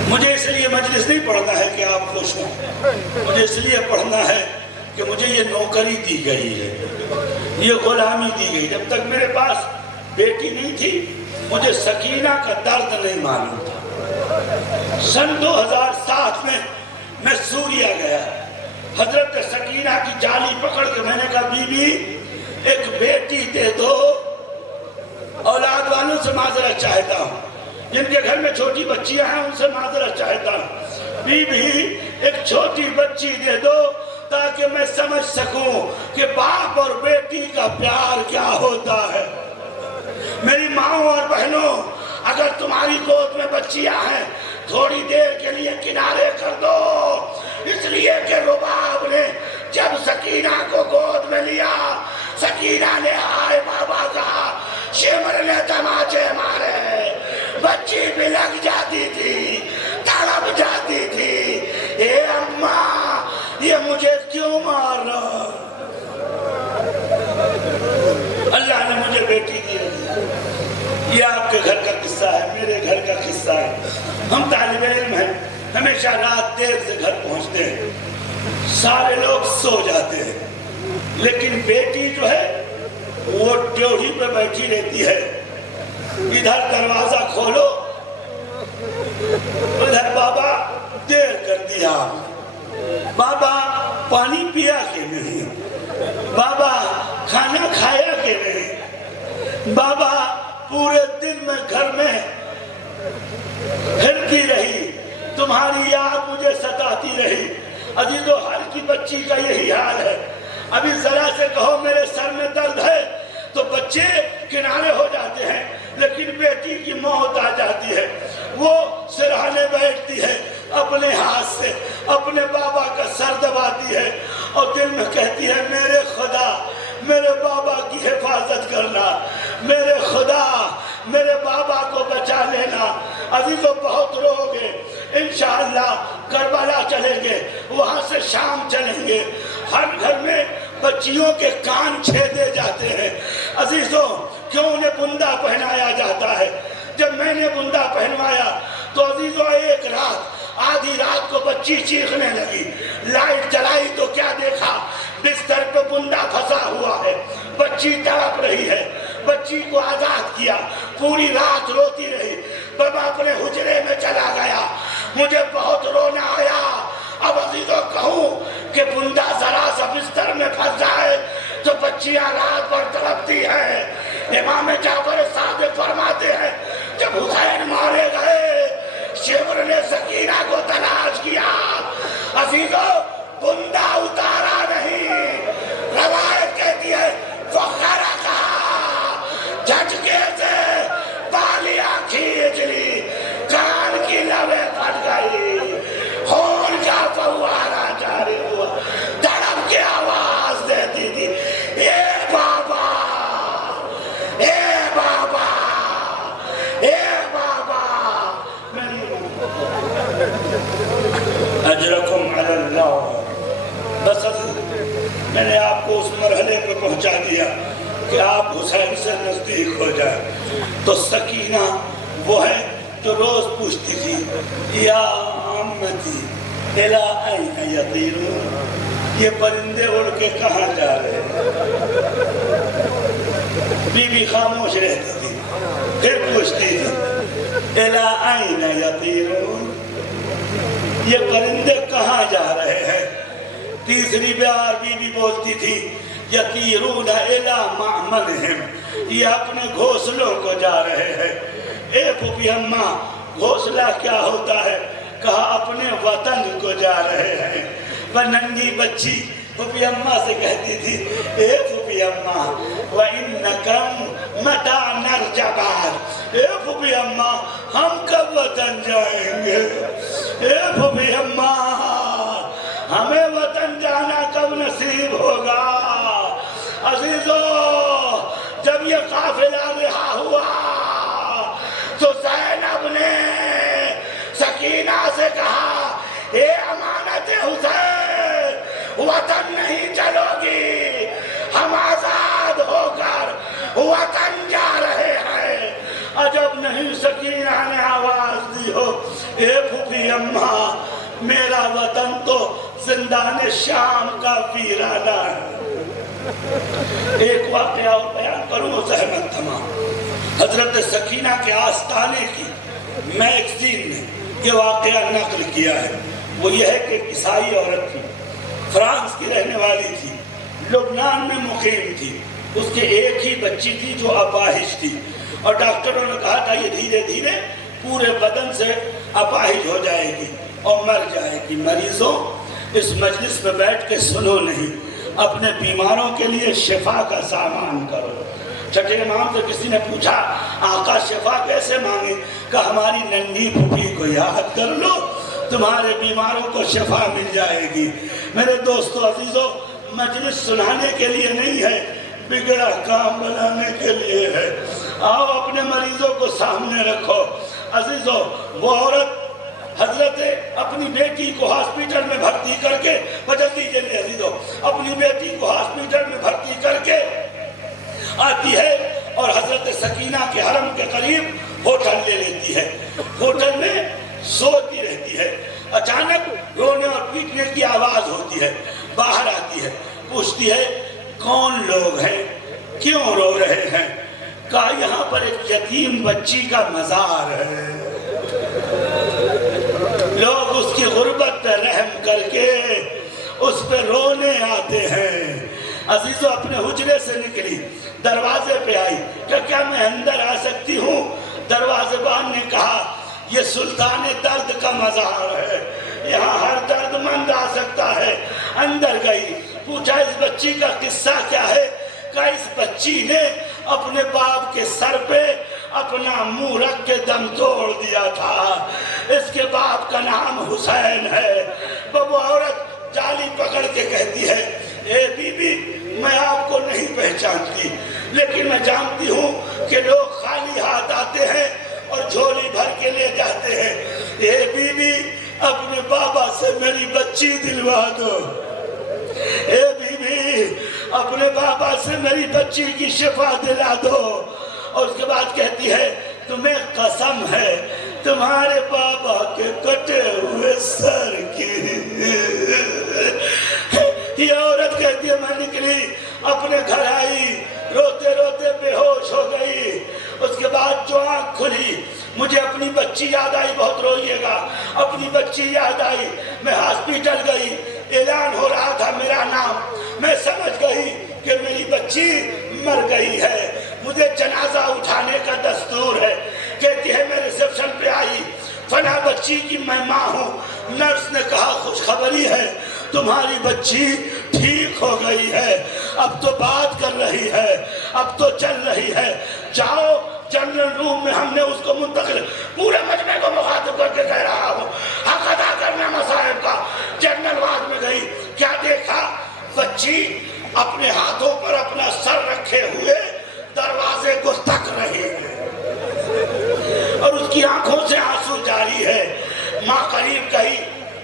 مجھے اس لیے مجلس نہیں پڑھنا ہے کہ آپ خوش ہوں، مجھے اس لیے پڑھنا ہے کہ مجھے یہ نوکری دی گئی ہے، یہ غلامی دی گئی۔ جب تک میرے پاس بیٹی نہیں تھی مجھے سکینہ کا درد نہیں معلوم تھا۔ سن 2007 میں سوریا گیا، حضرت سکینہ کی جالی پکڑ کے میں نے کہا بی بی ایک بیٹی دے دو، اولاد والوں سے معذرت چاہتا ہوں، جن کے گھر میں چھوٹی بچیاں ہیں ان سے معذرت چاہتا ہوں، بی بی ایک چھوٹی بچی دے دو تاکہ میں سمجھ سکوں کہ باپ اور بیٹی کا پیار کیا ہوتا ہے۔ میری ماں اور بہنوں، اگر تمہاری گود میں بچیاں ہیں تھوڑی دیر کے لیے کنارے کر دو، اس لیے کہ رباب نے جب سکینہ کو گود میں لیا، سکینہ نے آئے بابا کہا، شمر نے تماچے مارے، بچی بھی لگ جاتی تھی، تڑپ جاتی تھی، اے اماں یہ مجھے کیوں مار رہا؟ اللہ نے مجھے بیٹی دی ہے۔ یہ آپ کے گھر کا قصہ ہے، میرے گھر کا قصہ ہے۔ ہم طالب علم ہیں، ہمیشہ رات دیر سے گھر پہنچتے ہیں، سارے لوگ سو جاتے ہیں، لیکن بیٹی جو ہے وہ ڈیوڑی پہ بیٹھی رہتی ہے، ادھر دروازہ کھولو، ادھر بابا دیر کر دیا، بابا پانی پیا کہ نہیں، بابا کھانا کھایا کہ نہیں، بابا پورے دن میں گھر میں پھرتی رہی، تمہاری یاد مجھے ستاتی رہی۔ عزیزو ہر کی بچی کا یہی حال ہے، ابھی ذرا سے کہو میرے سر میں درد ہے تو بچے کنارے ہو جاتے ہیں، لیکن بیٹی کی موت آ جاتی ہے، وہ سرہانے بیٹھتی ہے، اپنے ہاتھ سے اپنے بابا کا سر دباتی ہے اور دل میں کہتی ہے میرے خدا میرے بابا کی حفاظت کرنا، میرے خدا میرے بابا کو بچا لینا۔ عزیزو بہت رو گے، انشاءاللہ کربلا چلیں گے، وہاں سے شام چلیں گے، ہر گھر میں بچیوں کے کان چھیدے جاتے ہیں۔ عزیزو کیوں انہیں بندہ پہنایا جاتا ہے؟ جب میں نے بندہ پہنوایا تو عزیزو ایک رات آدھی رات کو بچی چیخنے لگی، لائٹ جلائی تو کیا دیکھا، بستر پہ بندہ پھنسا ہوا ہے، بچی تڑپ رہی ہے، بچی کو آزاد کیا، پوری رات روتی رہی، بابا اپنے حجرے میں چلا گیا، مجھے بہت رونا آیا۔ اب عزیزو کہوں کہ بندہ ذرا سا بستر میں پھنس جائے تو بچیاں رات بھر تڑپتی ہیں۔ امام جعفر صادق فرماتے ہیں جب حسین مارے گئے شمر نے سکینہ کو تلاش کیا، عزیزو بندہ اتارا نہیں، روایت کہتی ہے فخرا کہا، جھٹکے سے بالیاں کھینچ لی، کان کی لبیں پھٹ گئی، خون کا فوارہ جاری ہوا، تڑپ کے آواز دیتی تھی اے بابا اے بابا اے بابا۔ اجرکم علی اللہ۔ بس میں نے آپ کو اس مرحلے پہ پہنچا دیا کہ آپ حسین سے نزدیک ہو جائیں۔ تو سکینہ وہ ہے جو روز پوچھتی تھی یا عمتی الی این یطیرون، یہ پرندے اڑ کے کہاں جا رہے ہیں؟ بی بی خاموش رہتی تھی، پھر پوچھتی تھی الی این یطیرون، یہ پرندے کہاں جا رہے ہیں؟ تیسری بار بیوی بولتی تھی یطیرون الی معملہم، یہ اپنے گھونسلوں کو جا رہے ہیں۔ اے پھوپھی اماں گھونسلہ کیا ہوتا ہے؟ کہا اپنے وطن کو جا رہے ہیں۔ وہ ننھی بچی پھوپھی اماں سے کہتی تھی اے پھوپھی اماں وَإِنَّكَمْ مَتَى نَرْجَبَانِ، اے پھوپھی اماں ہم کب وطن جائیں گے؟ اے پھوپھی اماں ہمیں وطن جانا کب نصیب ہوگا؟ عزیزو جب یہ قافلہ رہا ہوا تو زینب نے سکینہ سے کہا اے امانت حسین وطن نہیں چلو گی، ہم آزاد ہو کر وطن جا رہے ہیں۔ عجب نہیں سکینہ نے آواز دی ہو اے پھوپھی اماں میرا وطن تو زندان شام کا ویرانہ ہے۔ ایک واقعہ اور بیان کروں زحمت تمام۔ حضرت سکینہ کے آستانے کی میگزین نے یہ واقعہ نقل کیا ہے۔ وہ یہ ہے کہ عیسائی عورت تھی، فرانس کی رہنے والی تھی، لبنان میں مقیم تھی، اس کے ایک ہی بچی تھی جو اپاہج تھی، اور ڈاکٹروں نے کہا تھا یہ دھیرے دھیرے پورے بدن سے اپاہج ہو جائے گی اور مر جائے گی۔ مریضوں اس مجلس میں بیٹھ کے سنو نہیں، اپنے بیماروں کے لیے شفا کا سامان کرو۔ چھٹے امام سے کسی نے پوچھا آقا شفا کیسے مانگے؟ کہ ہماری ننھی پھوپھی کو یاد کر لو تمہارے بیماروں کو شفا مل جائے گی۔ میرے دوستو عزیزو مجلس سنانے کے لیے نہیں ہے، بگڑا کام بنانے کے لیے ہے۔ آؤ اپنے مریضوں کو سامنے رکھو۔ عزیزو وہ عورت حضرت اپنی بیٹی کو ہاسپیٹل میں بھرتی کر کے جلدی جلدی عزیزو اپنی بیٹی کو ہاسپیٹل میں بھرتی کر کے آتی ہے اور حضرت سکینہ کے حرم کے قریب ہوٹل لے لیتی ہے۔ ہوٹل میں سوتی رہتی ہے، اچانک رونے اور پیٹنے کی آواز ہوتی ہے، باہر آتی ہے، پوچھتی ہے کون لوگ ہیں، کیوں رو رہے ہیں؟ کہا یہاں پر ایک یتیم بچی کا مزار ہے، لوگ اس کی غربت پہ رحم کر کے اس پہ رونے آتے ہیں۔ عزیزو اپنے حجرے سے نکلی، دروازے پہ آئی کہ کیا میں اندر آ سکتی ہوں؟ دروازے بان نے کہا یہ سلطان درد کا مزار ہے، یہاں ہر درد مند آ سکتا ہے۔ اندر گئی، پوچھا اس بچی کا قصہ کیا ہے؟ کہ اس بچی نے اپنے باپ کے سر پہ اپنا منہ رکھ کے دم توڑ دیا تھا، اس کے باپ کا نام حسین ہے۔ وہ عورت جالی پکڑ کے کہتی ہے اے بی بی میں آپ کو نہیں پہچانتی، لیکن میں جانتی ہوں کہ لوگ خالی ہاتھ آتے ہیں اور جھولی بھر کے لے جاتے ہیں۔ اے بی بی اپنے بابا سے میری بچی دلوا دو، اے بی بی اپنے بابا سے میری بچی کی شفا دلا دو۔ اور اس کے بعد کہتی ہے تمہیں قسم ہے تمہارے بابا کے کٹے ہوئے سر کی۔ یہ عورت کہتی ہے میں نکلی، اپنے گھر آئی، روتے روتے بے ہوش ہو گئی۔ اس کے بعد جو آنکھ کھلی مجھے اپنی بچی یاد آئی، بہت روئیے گا، اپنی بچی یاد آئی۔ میں ہاسپیٹل گئی، اعلان ہو رہا تھا میرا نام، میں سمجھ گئی کہ میری بچی مر گئی ہے۔ مجھے جنازہ اٹھانے کا دستور ہے۔ کہتی ہے میں ریسپشن پہ آئی، فلاں بچی کی میں ماں ہوں۔ نرس نے کہا خوشخبری ہے تمہاری بچی ٹھیک ہو گئی ہے، اب تو بات کر رہی ہے، اب تو چل رہی ہے، جاؤ جنرل روم میں ہم نے اس کو منتقل۔ پورے مجمع کو مخاطب کر کے کہہ رہا ہوں حق ادا کرنا مصائب کا۔ جنرل وارڈ میں گئی، کیا دیکھا؟ بچی اپنے ہاتھوں پر اپنا سر رکھے ہوئے دروازے کو تک رہی ہے اور اس کی آنکھوں سے آنسو جاری ہے۔ ماں قریب گئی،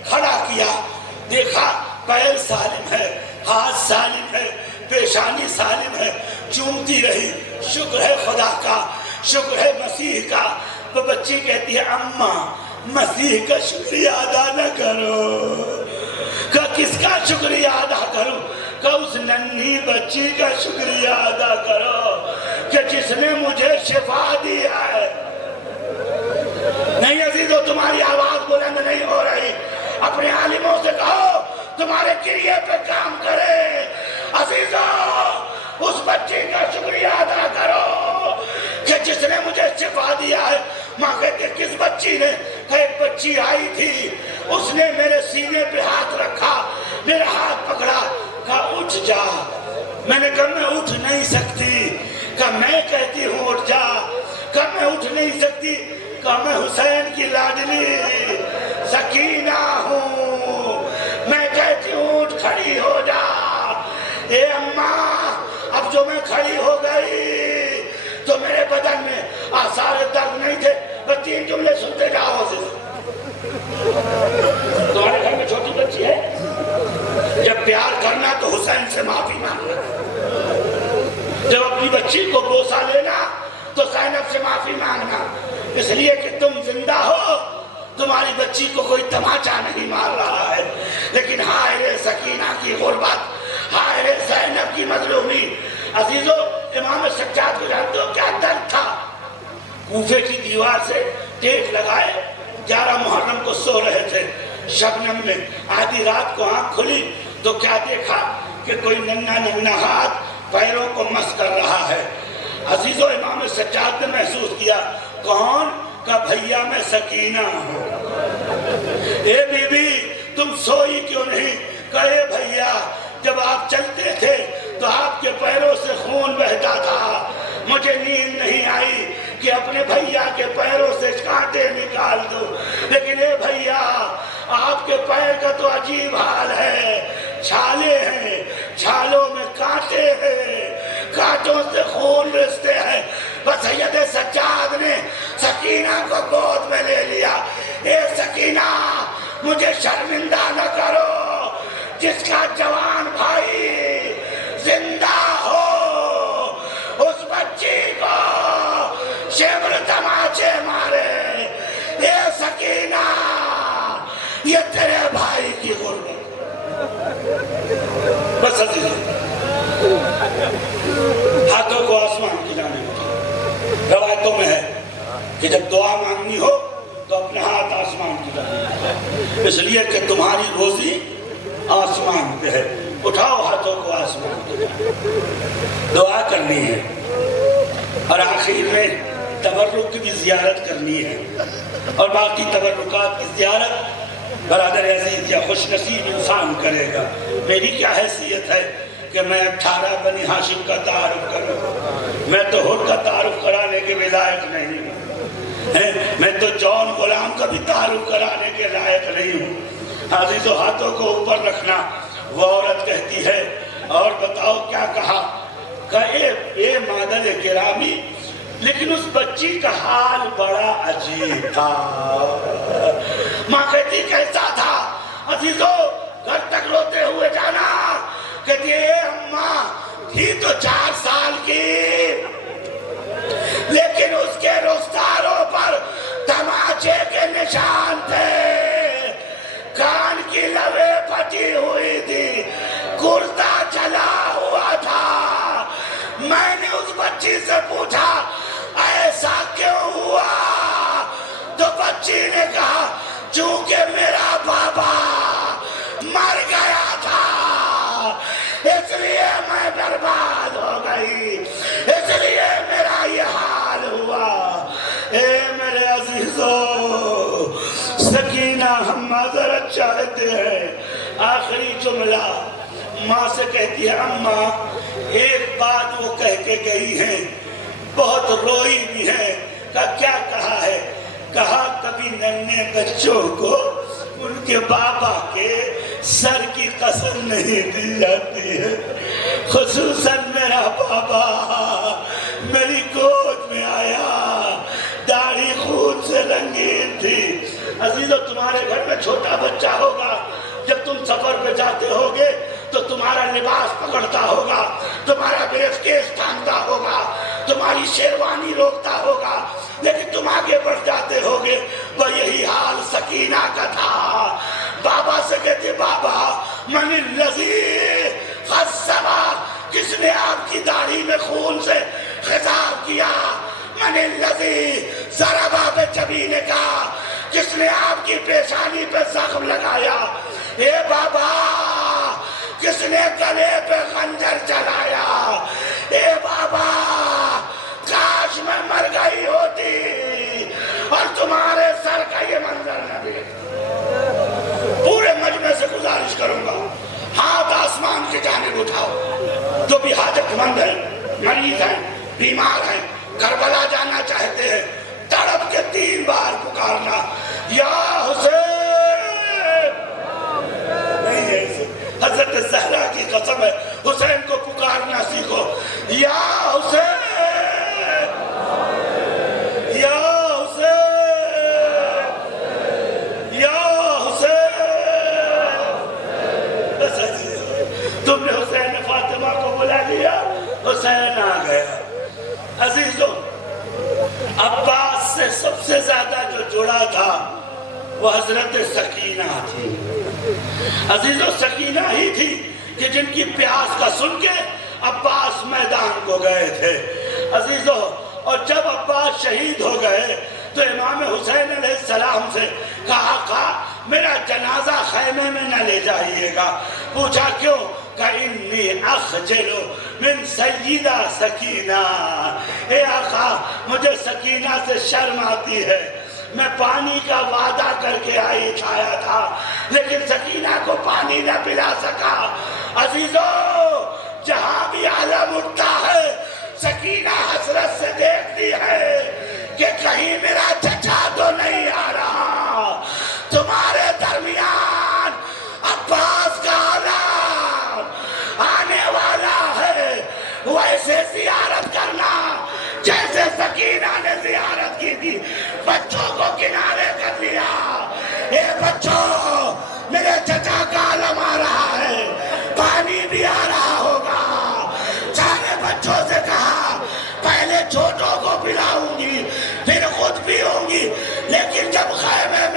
کھڑا کیا، دیکھا پیر سالم ہے، ہاتھ سالم ہے، پیشانی سالم ہے، چومتی رہی۔ شکر ہے خدا کا، شکر ہے مسیح کا۔ وہ بچی کہتی ہے اماں مسیح کا شکریہ ادا نہ کرو۔ کہ کس کا شکریہ ادا کروں؟ کہ اس ننھی بچی کا شکریہ ادا کرو کہ جس نے مجھے شفا دیا ہے۔ نہیں عزیزو تمہاری آواز بلند نہیں ہو رہی، اپنے عالموں سے کہو تمہارے کریے پہ کام کرے۔ عزیزو اس بچے کا شکریہ ادا کرو کہ جس نے مجھے شفا دیا ہے۔ ماں کہتے کس بچی نے؟ کہ ایک بچی آئی تھی، اس نے میرے سینے پہ ہاتھ رکھا، میرا ہاتھ پکڑا، کہا اٹھ جا۔ میں نے کہا میں اٹھ نہیں سکتی۔ کہا میں کہتی ہوں اٹھ جا۔ کہا میں اٹھ نہیں سکتی۔ کہا میں حسین کی لاڈلی سکینہ ہوں، میں کہتی ہوں اٹھ کھڑی ہو جا۔ اے اماں اب جو میں کھڑی ہو گئی تو میرے بدن میں آثار درد نہیں تھے۔ بس 3 جملے سنتے جاؤ۔ تمہارے گھر میں چھوٹی بچی ہے، جب پیار کرنا تو حسین سے معافی مانگنا، جب اپنی بچی کو بوسہ لینا تو زینب سے معافی مانگنا، اس لیے کہ تم زندہ ہو، تمہاری بچی کو کوئی تماچا نہیں مار رہا ہے، لیکن ہائے رے سکینہ کی غربت، ہائے رے زینب کی مظلومی۔ عزیزو امام سجاد کو جانتے ہو کیا درد تھا؟ کوفے کی دیوار سے ٹیک لگائے، 11 محرم کو سو رہے تھے شبنم میں، آدھی رات کو آنکھ کھلی تو کیا دیکھا کہ کوئی ننھا ننھا ہاتھ پیروں کو مس کر رہا ہے۔ عزیزو امام سجاد نے محسوس کیا، کون؟ کہ بھیا میں سکینہ ہوں۔ اے بی بی تم سوئی کیوں نہیں؟ کہے بھیا جب آپ چلتے تھے تو آپ کے پیروں سے خون بہتا تھا، مجھے نیند نہیں آئی کہ اپنے بھیا کے پیروں سے کانٹے نکال دو، لیکن اے بھیا آپ کے پیر کا تو عجیب حال ہے، چھالے ہیں، چھالوں میں کانٹے ہیں، کانٹوں سے خون رستے ہیں۔ بس سید سجاد نے سکینہ کو گود میں لے لیا۔ اے سکینہ مجھے شرمندہ نہ کرو، جس کا جوان بھائی زندہ ہو اس بچی کو شبر تماچے مارے۔ اے سکینہ یہ تیرے بھائی کی غربت۔ بس عزیز ہاتھوں کو آسمان کی جانب اٹھائیں۔ روایتوں میں ہے کہ جب دعا مانگنی ہو تو اپنے ہاتھ آسمان کی جانب اٹھائیں، اس لیے کہ تمہاری روزی آسمان پہ ہے۔ اٹھاؤ ہاتھوں کو آسمان کی جانب، دعا کرنی ہے، اور آخر میں تبرک کی بھی زیارت کرنی ہے، اور باقی تبرکات کی زیارت برادر عزیز یا خوش نصیب انسان کرے گا۔ میری کیا حیثیت ہے کہ میں 18 بنی ہاشم کا تعارف کروں؟ میں تو ہر کا تعارف کرانے کے بھی لائق نہیں ہوں، میں تو جون غلام کا بھی تعارف کرانے کے لائق نہیں ہوں۔ عزیزو ہاتھوں کو اوپر رکھنا۔ وہ عورت کہتی ہے، اور بتاؤ کیا کہا؟ کہ اے مادر گرامی، لیکن اس بچی کا حال بڑا عجیب تھا۔ ماں کہتی کیسا تھا؟ عزیزو گھر تک روتے ہوئے جانا۔ کہتی اے اماں تھی تو 4 سال کی، لیکن اس کے رخساروں پر تماچے کے نشان تھے، کان کی لویں پھٹی ہوئی تھی، کرتا چلا ہوا تھا۔ میں نے اس بچی سے پوچھا ایسا کیوں ہوا؟ تو بچی نے کہا چونکہ میرا بابا مر گیا تھا، اس لیے میں برباد ہو گئی، اس لیے میرا یہ حال ہوا۔ اے میرے عزیزو سکینہ ہم معذرت چاہتے ہیں۔ آخری جملہ ماں سے کہتی ہے، اماں ایک بات وہ کہہ کے گئی ہیں، بہت روئی بھی ہے۔ کیا کہا ہے؟ کہا کبھی ننھے بچوں کو ان کے بابا کے سر کی قسم نہیں دی جاتی ہے، خصوصاً میرا بابا میری گود میں آیا، داڑھی خون سے رنگین تھی۔ عزیزو تمہارے گھر میں چھوٹا بچہ ہوگا، جب تم سفر پہ جاتے ہوگے تو تمہارا لباس پکڑتا ہوگا، تمہارا بریف کیس تھامتا ہوگا، تمہاری شیروانی روکتا ہوگا، لیکن تم آگے بڑھ جاتے ہوگے۔ وہ یہی حال سکینہ کا تھا۔ بابا سے کہتے بابا من الذی خصبہ، کس نے آپ کی داڑھی میں خون سے خطاب کیا؟ من الذی ضربہ پہ جبینے کا، کس نے آپ کی پیشانی پہ زخم لگایا؟ اے بابا گلے پہ خنجر چلایا، اے بابا کاش میں مر گئی ہوتی اور تمہارے سر کا یہ منظر نہ دیکھتا۔ پورے مجمع سے گزارش کروں گا، ہاتھ آسمان کی جانب اٹھاؤ، جو بھی حاجت مند ہیں، مریض ہیں، بیمار ہیں، کربلا جانا چاہتے ہیں، تڑپ کے 3 بار پکارنا، یا حسین۔ نہیں ہے، حضرت زہرا کی قسم ہے، حسین کو پکارنا سیکھو، یا حسین، یا حسین، یا حسین۔ بس عزیز، تم نے حسین فاطمہ کو بلا لیا، حسین آ گیا۔ عزیزوں، عباس سے سب سے زیادہ جو جڑا تھا وہ حضرت سکینہ تھی۔ عزیزوں، سکینہ ہی تھی کہ جن کی پیاس کا سن کے عباس میدان کو گئے تھے۔ عزیزوں، اور جب عباس شہید ہو گئے تو امام حسین علیہ السلام سے کہا، آقا میرا جنازہ خیمے میں نہ لے جائیے گا۔ پوچھا کیوں؟ کہ انی اخجل من سیدہ سکینہ، اے آقا مجھے سکینہ سے شرم آتی ہے، میں پانی کا وعدہ کر کے آیا تھا لیکن سکینہ کو پانی نہ پلا سکا۔ عزیزو، جہاں بھی عالم اٹھتا ہے سکینہ حسرت سے دیکھتی ہے کہ کہیں میرا چچا تو نہیں آ رہا۔ تمہارے درمیان عباس کا عالم آنے والا ہے، ویسے زیارت کرنا جیسے سکینہ نے زیارت کی تھی۔ بچوں کو کنارے کر لیا، اے بچوں میرے چچا کا عالم آ رہا ہے، پانی بھی آ رہا ہوگا۔ سارے بچوں سے کہا پہلے چھوٹوں کو پلاؤں گی پھر خود بھی ہوں گی، لیکن جب خیمے